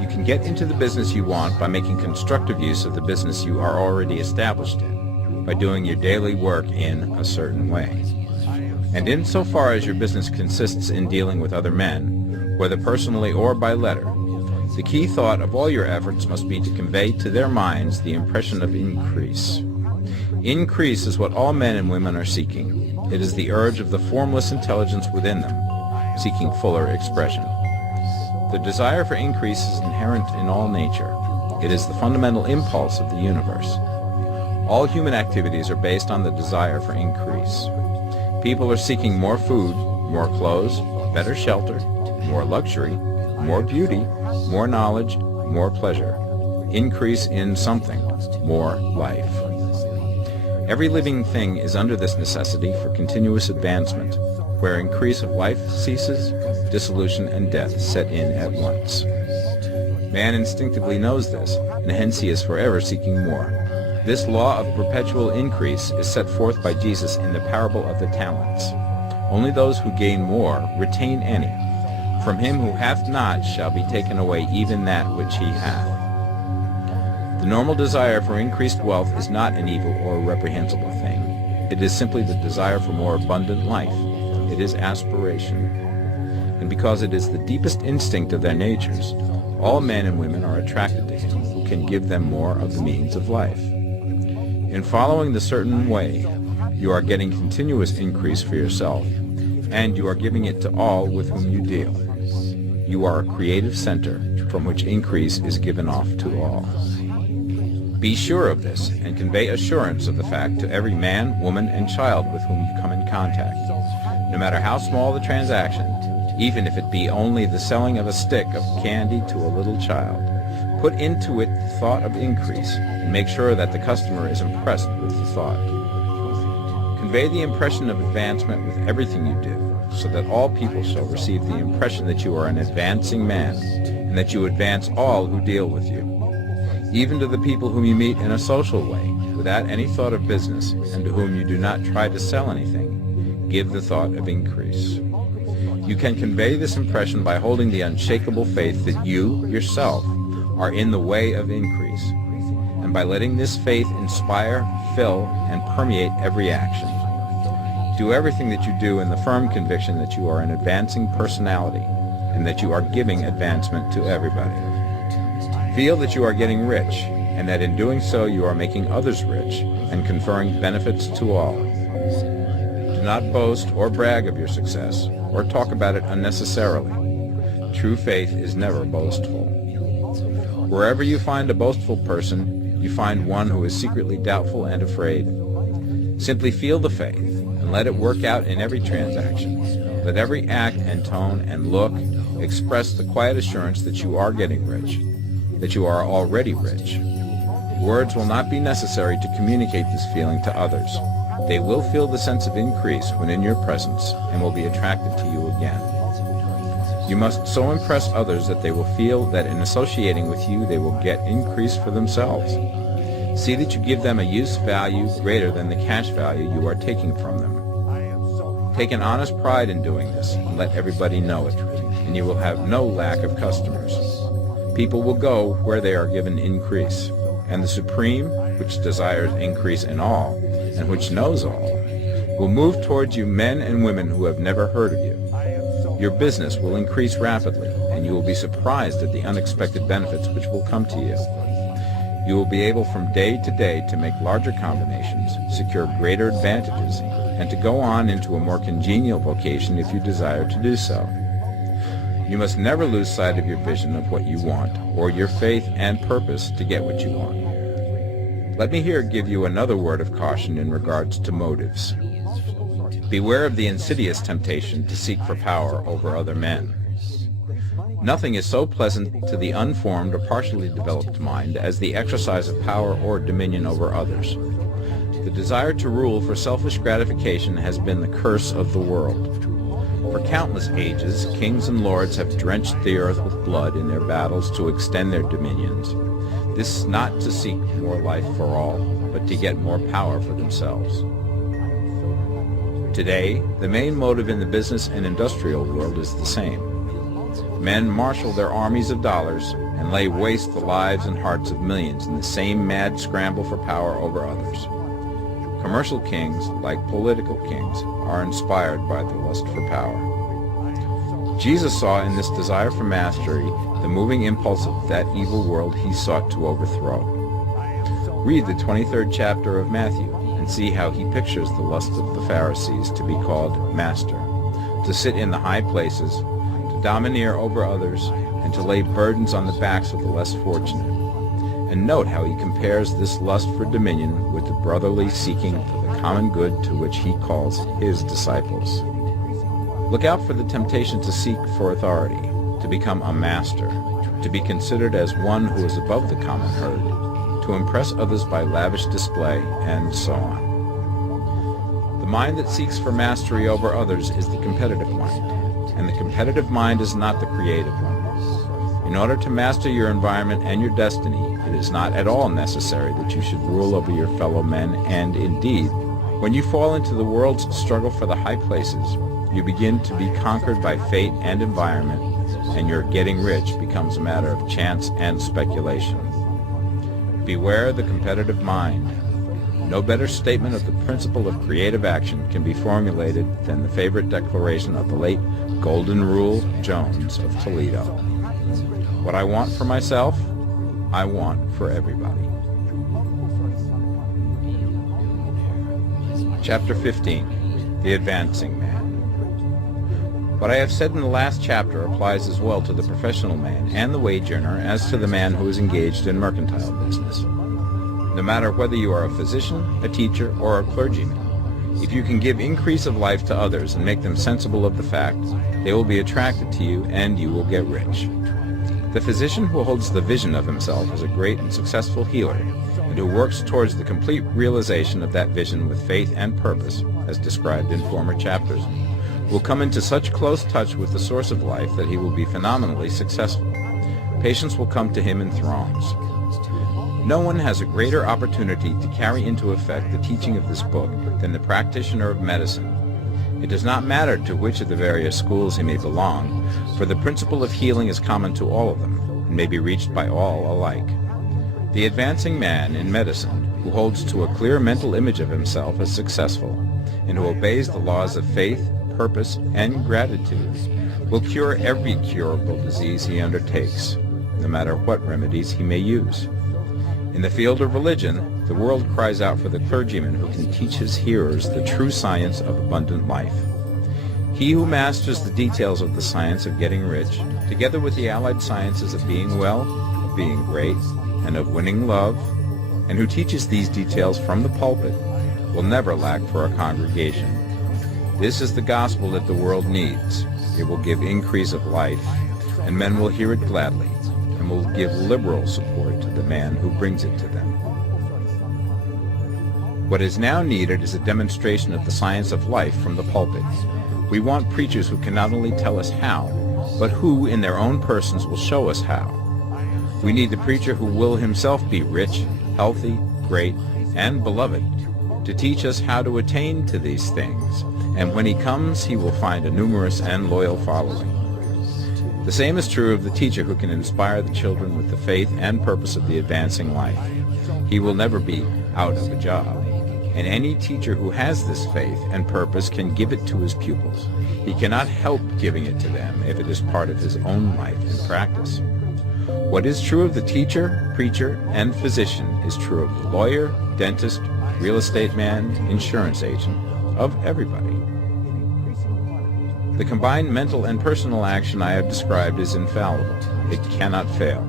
You can get into the business you want by making constructive use of the business you are already established in, by doing your daily work in a certain way. And insofar as your business consists in dealing with other men, whether personally or by letter, the key thought of all your efforts must be to convey to their minds the impression of increase. Increase is what all men and women are seeking. It is the urge of the formless intelligence within them, seeking fuller expression. The desire for increase is inherent in all nature. It is the fundamental impulse of the universe. All human activities are based on the desire for increase. People are seeking more food, more clothes, better shelter, more luxury, more beauty, more knowledge, more pleasure. Increase in something, more life. Every living thing is under this necessity for continuous advancement. Where increase of life ceases, dissolution and death set in at once. Man instinctively knows this, and hence he is forever seeking more. This law of perpetual increase is set forth by Jesus in the parable of the talents. Only those who gain more retain any. From him who hath not shall be taken away even that which he hath. The normal desire for increased wealth is not an evil or reprehensible thing. It is simply the desire for more abundant life. It is aspiration. And because it is the deepest instinct of their natures, all men and women are attracted to him who can give them more of the means of life. In following the certain way, you are getting continuous increase for yourself, and you are giving it to all with whom you deal. You are a creative center from which increase is given off to all. Be sure of this, and convey assurance of the fact to every man, woman, and child with whom you come in contact. No matter how small the transaction, even if it be only the selling of a stick of candy to a little child, put into it the thought of increase, and make sure that the customer is impressed with the thought. Convey the impression of advancement with everything you do, so that all people shall receive the impression that you are an advancing man, and that you advance all who deal with you. Even to the people whom you meet in a social way, without any thought of business, and to whom you do not try to sell anything, give the thought of increase. You can convey this impression by holding the unshakable faith that you, yourself, are in the way of increase, and by letting this faith inspire, fill, and permeate every action. Do everything that you do in the firm conviction that you are an advancing personality, and that you are giving advancement to everybody. Feel that you are getting rich, and that in doing so you are making others rich and conferring benefits to all. Do not boast or brag of your success, or talk about it unnecessarily. True faith is never boastful. Wherever you find a boastful person, you find one who is secretly doubtful and afraid. Simply feel the faith, and let it work out in every transaction. Let every act and tone and look express the quiet assurance that you are getting rich, that you are already rich. Words will not be necessary to communicate this feeling to others. They will feel the sense of increase when in your presence and will be attracted to you again. You must so impress others that they will feel that in associating with you they will get increase for themselves. See that you give them a use value greater than the cash value you are taking from them. Take an honest pride in doing this and let everybody know it, and you will have no lack of customers. People will go where they are given increase, and the Supreme, which desires increase in all, and which knows all, will move towards you men and women who have never heard of you. Your business will increase rapidly, and you will be surprised at the unexpected benefits which will come to you. You will be able from day to day to make larger combinations, secure greater advantages, and to go on into a more congenial vocation if you desire to do so. You must never lose sight of your vision of what you want, or your faith and purpose to get what you want. Let me here give you another word of caution in regards to motives. Beware of the insidious temptation to seek for power over other men. Nothing is so pleasant to the unformed or partially developed mind as the exercise of power or dominion over others. The desire to rule for selfish gratification has been the curse of the world. For countless ages, kings and lords have drenched the earth with blood in their battles to extend their dominions. This is not to seek more life for all, but to get more power for themselves. Today, the main motive in the business and industrial world is the same. Men marshal their armies of dollars and lay waste the lives and hearts of millions in the same mad scramble for power over others. Commercial kings, like political kings, are inspired by the lust for power. Jesus saw in this desire for mastery the moving impulse of that evil world he sought to overthrow. Read the 23rd chapter of Matthew and see how he pictures the lust of the Pharisees to be called master, to sit in the high places, to domineer over others, and to lay burdens on the backs of the less fortunate. And note how he compares this lust for dominion with the brotherly seeking for the common good to which he calls his disciples. Look out for the temptation to seek for authority, to become a master, to be considered as one who is above the common herd, to impress others by lavish display, and so on. The mind that seeks for mastery over others is the competitive mind, and the competitive mind is not the creative one. In order to master your environment and your destiny, it is not at all necessary that you should rule over your fellow men, and indeed, when you fall into the world's struggle for the high places, you begin to be conquered by fate and environment, and your getting rich becomes a matter of chance and speculation. Beware the competitive mind. No better statement of the principle of creative action can be formulated than the favorite declaration of the late Golden Rule Jones of Toledo. What I want for myself, I want for everybody. Chapter 15, The Advancing Man. What I have said in the last chapter applies as well to the professional man and the wage earner as to the man who is engaged in mercantile business. No matter whether you are a physician, a teacher, or a clergyman, if you can give increase of life to others and make them sensible of the fact, they will be attracted to you and you will get rich. The physician who holds the vision of himself as a great and successful healer, and who works towards the complete realization of that vision with faith and purpose, as described in former chapters, will come into such close touch with the source of life that he will be phenomenally successful. Patients will come to him in throngs. No one has a greater opportunity to carry into effect the teaching of this book than the practitioner of medicine. It does not matter to which of the various schools he may belong, for the principle of healing is common to all of them, and may be reached by all alike. The advancing man in medicine, who holds to a clear mental image of himself as successful, and who obeys the laws of faith, purpose, and gratitude, will cure every curable disease he undertakes, no matter what remedies he may use. In the field of religion, the world cries out for the clergyman who can teach his hearers the true science of abundant life. He who masters the details of the science of getting rich, together with the allied sciences of being well, of being great, and of winning love, and who teaches these details from the pulpit, will never lack for a congregation. This is the gospel that the world needs. It will give increase of life, and men will hear it gladly, and will give liberal support to the man who brings it to them. What is now needed is a demonstration of the science of life from the pulpit. We want preachers who can not only tell us how, but who in their own persons will show us how. We need the preacher who will himself be rich, healthy, great, and beloved, to teach us how to attain to these things, and when he comes he will find a numerous and loyal following. The same is true of the teacher who can inspire the children with the faith and purpose of the advancing life. He will never be out of a job. And any teacher who has this faith and purpose can give it to his pupils. He cannot help giving it to them if it is part of his own life and practice. What is true of the teacher, preacher, and physician is true of the lawyer, dentist, real estate man, insurance agent, of everybody. The combined mental and personal action I have described is infallible. It cannot fail.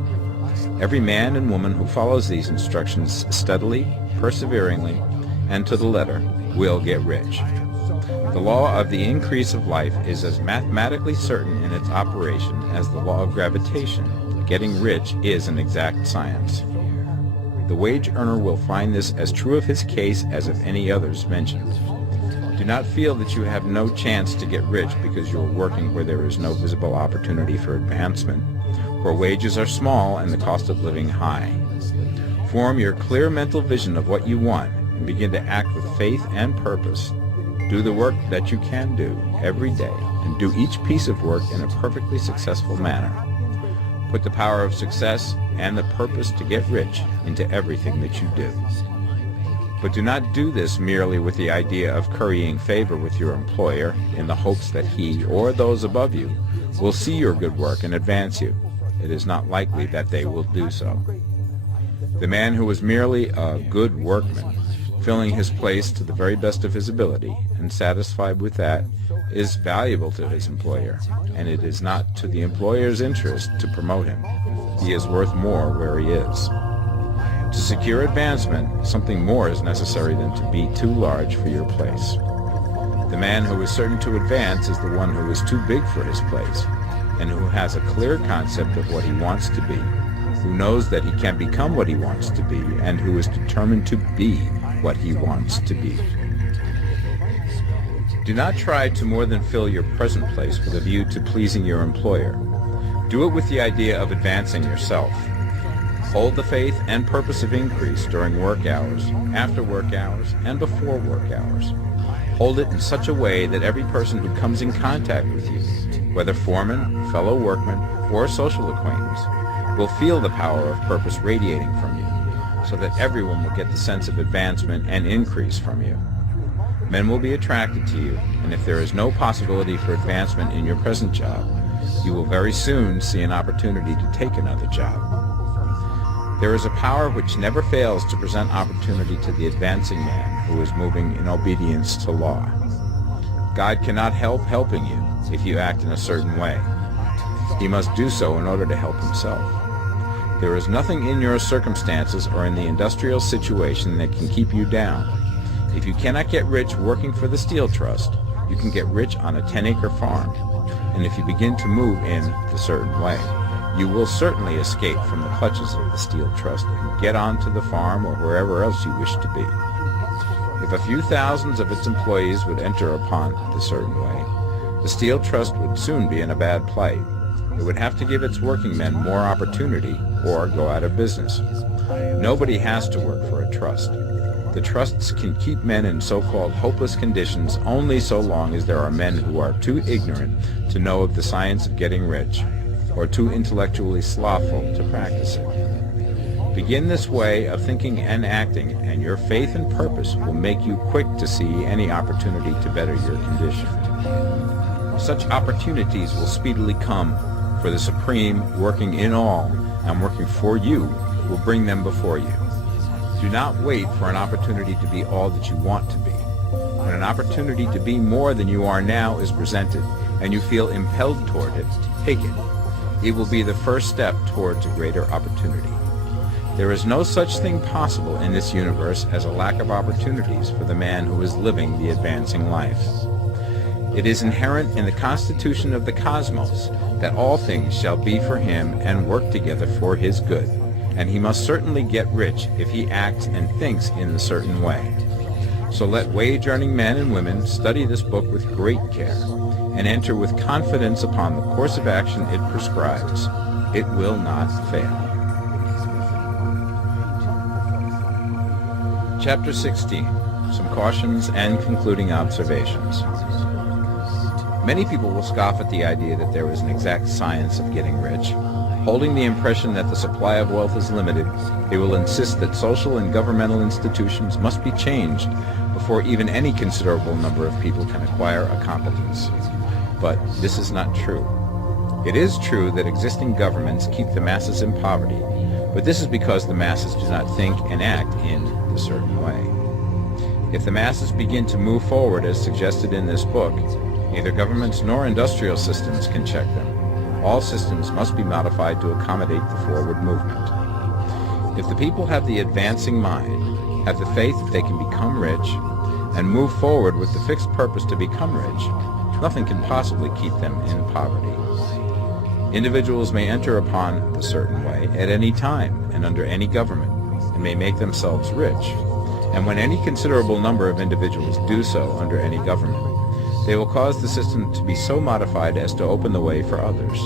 Every man and woman who follows these instructions steadily, perseveringly, and to the letter will get rich. The law of the increase of life is as mathematically certain in its operation as the law of gravitation. Getting rich is an exact science. The wage earner will find this as true of his case as of any others mentioned. Do not feel that you have no chance to get rich because you are working where there is no visible opportunity for advancement, where wages are small and the cost of living high. Form your clear mental vision of what you want and begin to act with faith and purpose. Do the work that you can do every day and do each piece of work in a perfectly successful manner. Put the power of success and the purpose to get rich into everything that you do. But do not do this merely with the idea of currying favor with your employer in the hopes that he or those above you will see your good work and advance you. It is not likely that they will do so. The man who is merely a good workman, filling his place to the very best of his ability and satisfied with that, is valuable to his employer, and it is not to the employer's interest to promote him. He is worth more where he is. To secure advancement, something more is necessary than to be too large for your place. The man who is certain to advance is the one who is too big for his place, and who has a clear concept of what he wants to be, who knows that he can become what he wants to be, and who is determined to be what he wants to be. Do not try to more than fill your present place with a view to pleasing your employer. Do it with the idea of advancing yourself. Hold the faith and purpose of increase during work hours, after work hours, and before work hours. Hold it in such a way that every person who comes in contact with you, whether foreman, fellow workman, or social acquaintance, will feel the power of purpose radiating from you, so that everyone will get the sense of advancement and increase from you. Men will be attracted to you, and if there is no possibility for advancement in your present job, you will very soon see an opportunity to take another job. There is a power which never fails to present opportunity to the advancing man who is moving in obedience to law. God cannot help helping you if you act in a certain way. He must do so in order to help himself. There is nothing in your circumstances or in the industrial situation that can keep you down. If you cannot get rich working for the Steel Trust, you can get rich on a 10-acre farm. And if you begin to move in the certain way, you will certainly escape from the clutches of the Steel Trust and get on to the farm or wherever else you wish to be. If a few thousands of its employees would enter upon the certain way, the Steel Trust would soon be in a bad plight. It would have to give its working men more opportunity or go out of business. Nobody has to work for a trust. The trusts can keep men in so-called hopeless conditions only so long as there are men who are too ignorant to know of the science of getting rich, or too intellectually slothful to practice it. Begin this way of thinking and acting, and your faith and purpose will make you quick to see any opportunity to better your condition. Such opportunities will speedily come, for the Supreme, working in all and working for you, will bring them before you. Do not wait for an opportunity to be all that you want to be. When an opportunity to be more than you are now is presented, and you feel impelled toward it, take it. It will be the first step towards a greater opportunity. There is no such thing possible in this universe as a lack of opportunities for the man who is living the advancing life. It is inherent in the constitution of the cosmos that all things shall be for him and work together for his good, and he must certainly get rich if he acts and thinks in a certain way. So let wage-earning men and women study this book with great care, and enter with confidence upon the course of action it prescribes. It will not fail. Chapter 16. Some cautions and concluding observations. Many people will scoff at the idea that there is an exact science of getting rich. Holding the impression that the supply of wealth is limited, they will insist that social and governmental institutions must be changed before even any considerable number of people can acquire a competence. But this is not true. It is true that existing governments keep the masses in poverty, but this is because the masses do not think and act in a certain way. If the masses begin to move forward as suggested in this book, neither governments nor industrial systems can check them. All systems must be modified to accommodate the forward movement. If the people have the advancing mind, have the faith that they can become rich, and move forward with the fixed purpose to become rich, nothing can possibly keep them in poverty. Individuals may enter upon the certain way at any time and under any government, and may make themselves rich. And when any considerable number of individuals do so under any government, they will cause the system to be so modified as to open the way for others.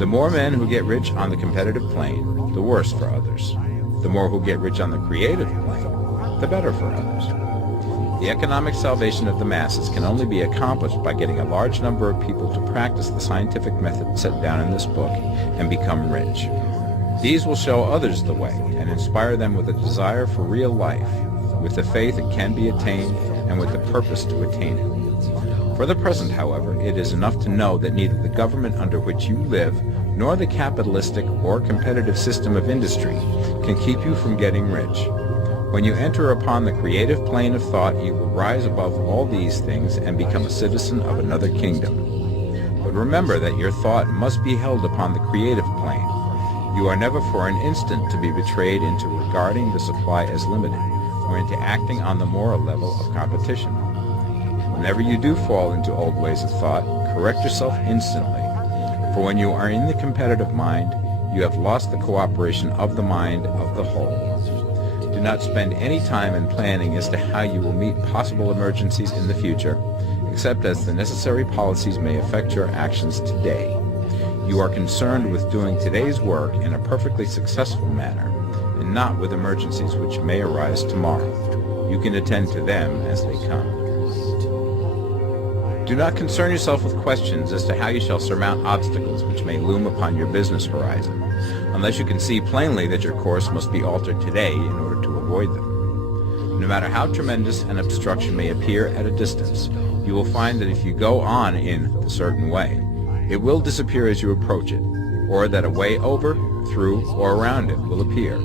The more men who get rich on the competitive plane, the worse for others. The more who get rich on the creative plane, the better for others. The economic salvation of the masses can only be accomplished by getting a large number of people to practice the scientific method set down in this book and become rich. These will show others the way and inspire them with a desire for real life, with the faith it can be attained, and with the purpose to attain it. For the present, however, it is enough to know that neither the government under which you live nor the capitalistic or competitive system of industry can keep you from getting rich. When you enter upon the creative plane of thought, you will rise above all these things and become a citizen of another kingdom. But remember that your thought must be held upon the creative plane. You are never for an instant to be betrayed into regarding the supply as limited, or into acting on the moral level of competition. Whenever you do fall into old ways of thought, correct yourself instantly, for when you are in the competitive mind, you have lost the cooperation of the mind of the whole. Do not spend any time in planning as to how you will meet possible emergencies in the future, except as the necessary policies may affect your actions today. You are concerned with doing today's work in a perfectly successful manner, and not with emergencies which may arise tomorrow. You can attend to them as they come. Do not concern yourself with questions as to how you shall surmount obstacles which may loom upon your business horizon, unless you can see plainly that your course must be altered today in order to avoid them. No matter how tremendous an obstruction may appear at a distance, you will find that if you go on in a certain way, it will disappear as you approach it, or that a way over, through, or around it will appear.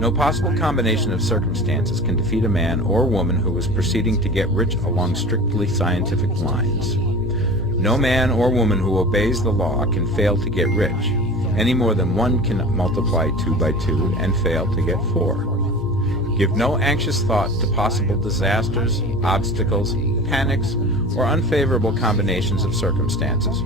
No possible combination of circumstances can defeat a man or woman who is proceeding to get rich along strictly scientific lines. No man or woman who obeys the law can fail to get rich, any more than one can multiply 2 by 2 and fail to get 4. Give no anxious thought to possible disasters, obstacles, panics, or unfavorable combinations of circumstances.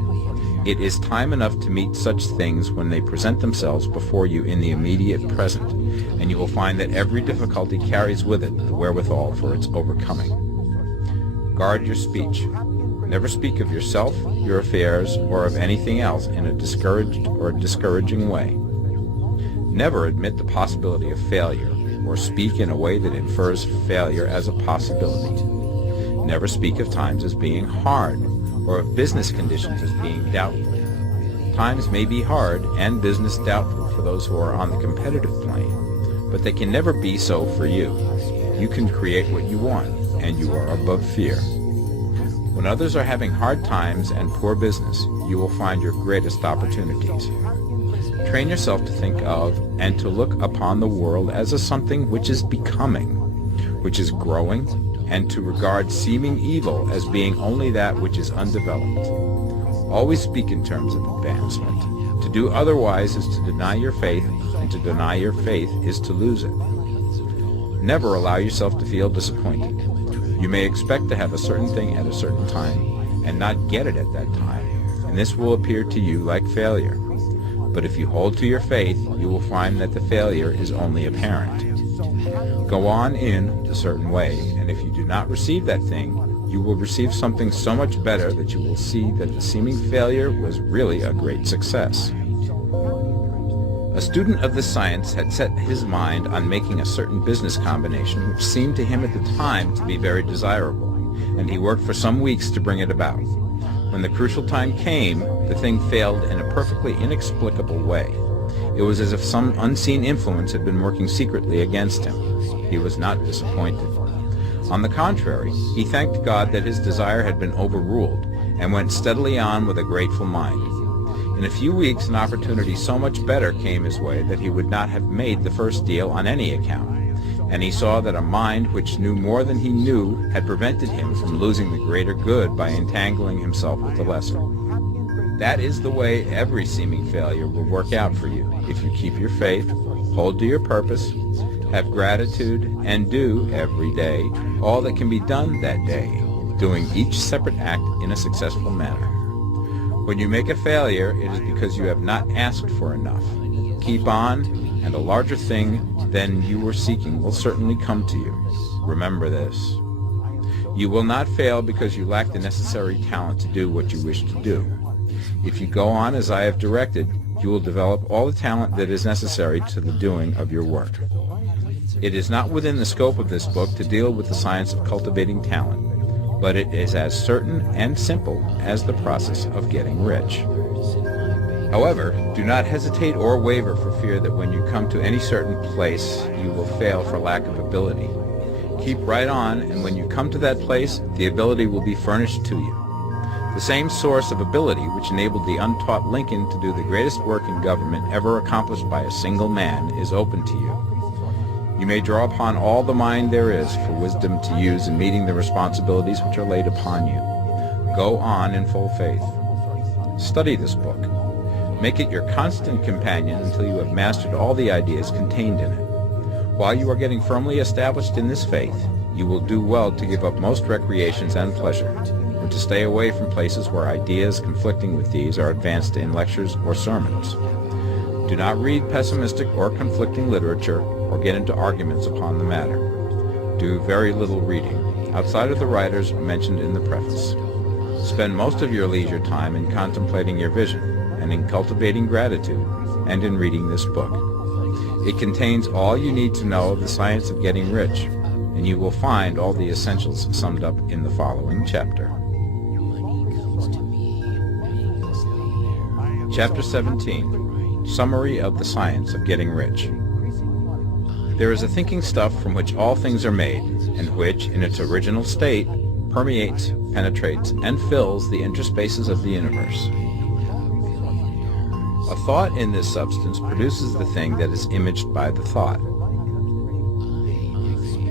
It is time enough to meet such things when they present themselves before you in the immediate present, and you will find that every difficulty carries with it the wherewithal for its overcoming. Guard your speech. Never speak of yourself, your affairs, or of anything else in a discouraged or discouraging way. Never admit the possibility of failure, or speak in a way that infers failure as a possibility. Never speak of times as being hard, or of business conditions as being doubtful. Times may be hard and business doubtful for those who are on the competitive plane, but they can never be so for you. You can create what you want, and you are above fear. When others are having hard times and poor business, you will find your greatest opportunities. Train yourself to think of and to look upon the world as a something which is becoming, which is growing, and to regard seeming evil as being only that which is undeveloped. Always speak in terms of advancement. To do otherwise is to deny your faith, and to deny your faith is to lose it. Never allow yourself to feel disappointed. You may expect to have a certain thing at a certain time, and not get it at that time, and this will appear to you like failure. But if you hold to your faith, you will find that the failure is only apparent. Go on in a certain way, and if you do not receive that thing, you will receive something so much better that you will see that the seeming failure was really a great success. A student of this science had set his mind on making a certain business combination which seemed to him at the time to be very desirable, and he worked for some weeks to bring it about. When the crucial time came, the thing failed in a perfectly inexplicable way. It was as if some unseen influence had been working secretly against him. He was not disappointed. On the contrary, he thanked God that his desire had been overruled, and went steadily on with a grateful mind. In a few weeks, an opportunity so much better came his way that he would not have made the first deal on any account, and he saw that a mind which knew more than he knew had prevented him from losing the greater good by entangling himself with the lesser. That is the way every seeming failure will work out for you, if you keep your faith, hold to your purpose, have gratitude, and do, every day, all that can be done that day, doing each separate act in a successful manner. When you make a failure, it is because you have not asked for enough. Keep on, and a larger thing than you were seeking will certainly come to you. Remember this. You will not fail because you lack the necessary talent to do what you wish to do. If you go on as I have directed, you will develop all the talent that is necessary to the doing of your work. It is not within the scope of this book to deal with the science of cultivating talent, but it is as certain and simple as the process of getting rich. However, do not hesitate or waver for fear that when you come to any certain place, you will fail for lack of ability. Keep right on, and when you come to that place, the ability will be furnished to you. The same source of ability which enabled the untaught Lincoln to do the greatest work in government ever accomplished by a single man is open to you. You may draw upon all the mind there is for wisdom to use in meeting the responsibilities which are laid upon you. Go on in full faith. Study this book. Make it your constant companion until you have mastered all the ideas contained in it. While you are getting firmly established in this faith, you will do well to give up most recreations and pleasure, and to stay away from places where ideas conflicting with these are advanced in lectures or sermons. Do not read pessimistic or conflicting literature or get into arguments upon the matter. Do very little reading, outside of the writers mentioned in the preface. Spend most of your leisure time in contemplating your vision, and in cultivating gratitude, and in reading this book. It contains all you need to know of the science of getting rich, and you will find all the essentials summed up in the following chapter. Chapter 17. Summary of the Science of Getting Rich. There is a thinking stuff from which all things are made, and which, in its original state, permeates, penetrates, and fills the interspaces of the universe. A thought in this substance produces the thing that is imaged by the thought.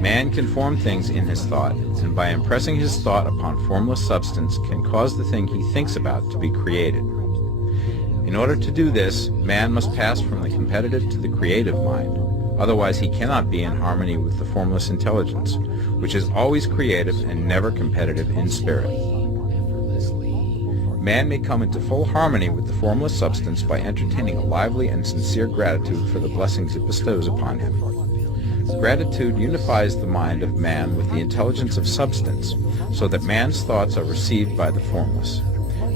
Man can form things in his thought, and by impressing his thought upon formless substance can cause the thing he thinks about to be created. In order to do this, man must pass from the competitive to the creative mind, otherwise he cannot be in harmony with the formless intelligence, which is always creative and never competitive in spirit. Man may come into full harmony with the formless substance by entertaining a lively and sincere gratitude for the blessings it bestows upon him. Gratitude unifies the mind of man with the intelligence of substance, so that man's thoughts are received by the formless.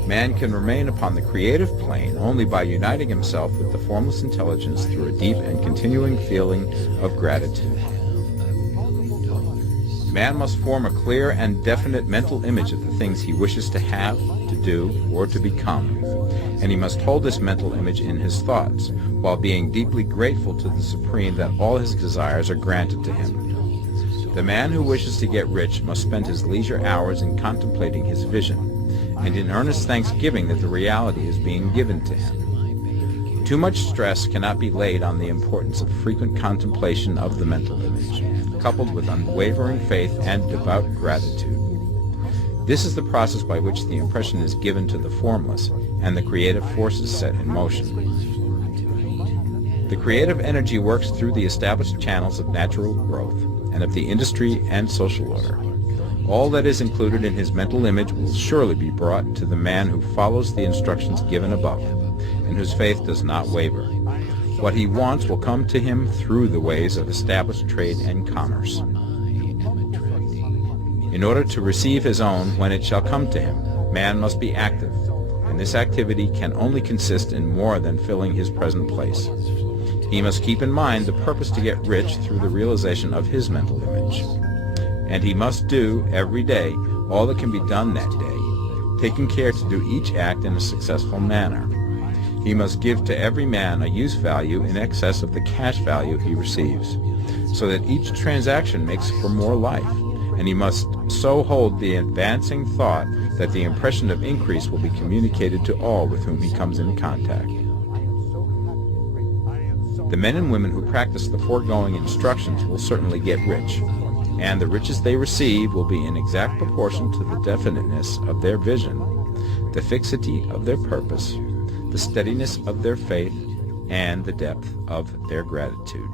Man can remain upon the creative plane only by uniting himself with the formless intelligence through a deep and continuing feeling of gratitude. Man must form a clear and definite mental image of the things he wishes to have, to do, or to become, and he must hold this mental image in his thoughts, while being deeply grateful to the Supreme that all his desires are granted to him. The man who wishes to get rich must spend his leisure hours in contemplating his vision, and in earnest thanksgiving that the reality is being given to him. Too much stress cannot be laid on the importance of frequent contemplation of the mental image, coupled with unwavering faith and devout gratitude. This is the process by which the impression is given to the formless, and the creative forces set in motion. The creative energy works through the established channels of natural growth, and of the industry and social order. All that is included in his mental image will surely be brought to the man who follows the instructions given above, and whose faith does not waver. What he wants will come to him through the ways of established trade and commerce. In order to receive his own when it shall come to him, man must be active, and this activity can only consist in more than filling his present place. He must keep in mind the purpose to get rich through the realization of his mental image. And he must do, every day, all that can be done that day, taking care to do each act in a successful manner. He must give to every man a use value in excess of the cash value he receives, so that each transaction makes for more life, and he must so hold the advancing thought that the impression of increase will be communicated to all with whom he comes in contact. The men and women who practice the foregoing instructions will certainly get rich, and the riches they receive will be in exact proportion to the definiteness of their vision, the fixity of their purpose, the steadiness of their faith, and the depth of their gratitude.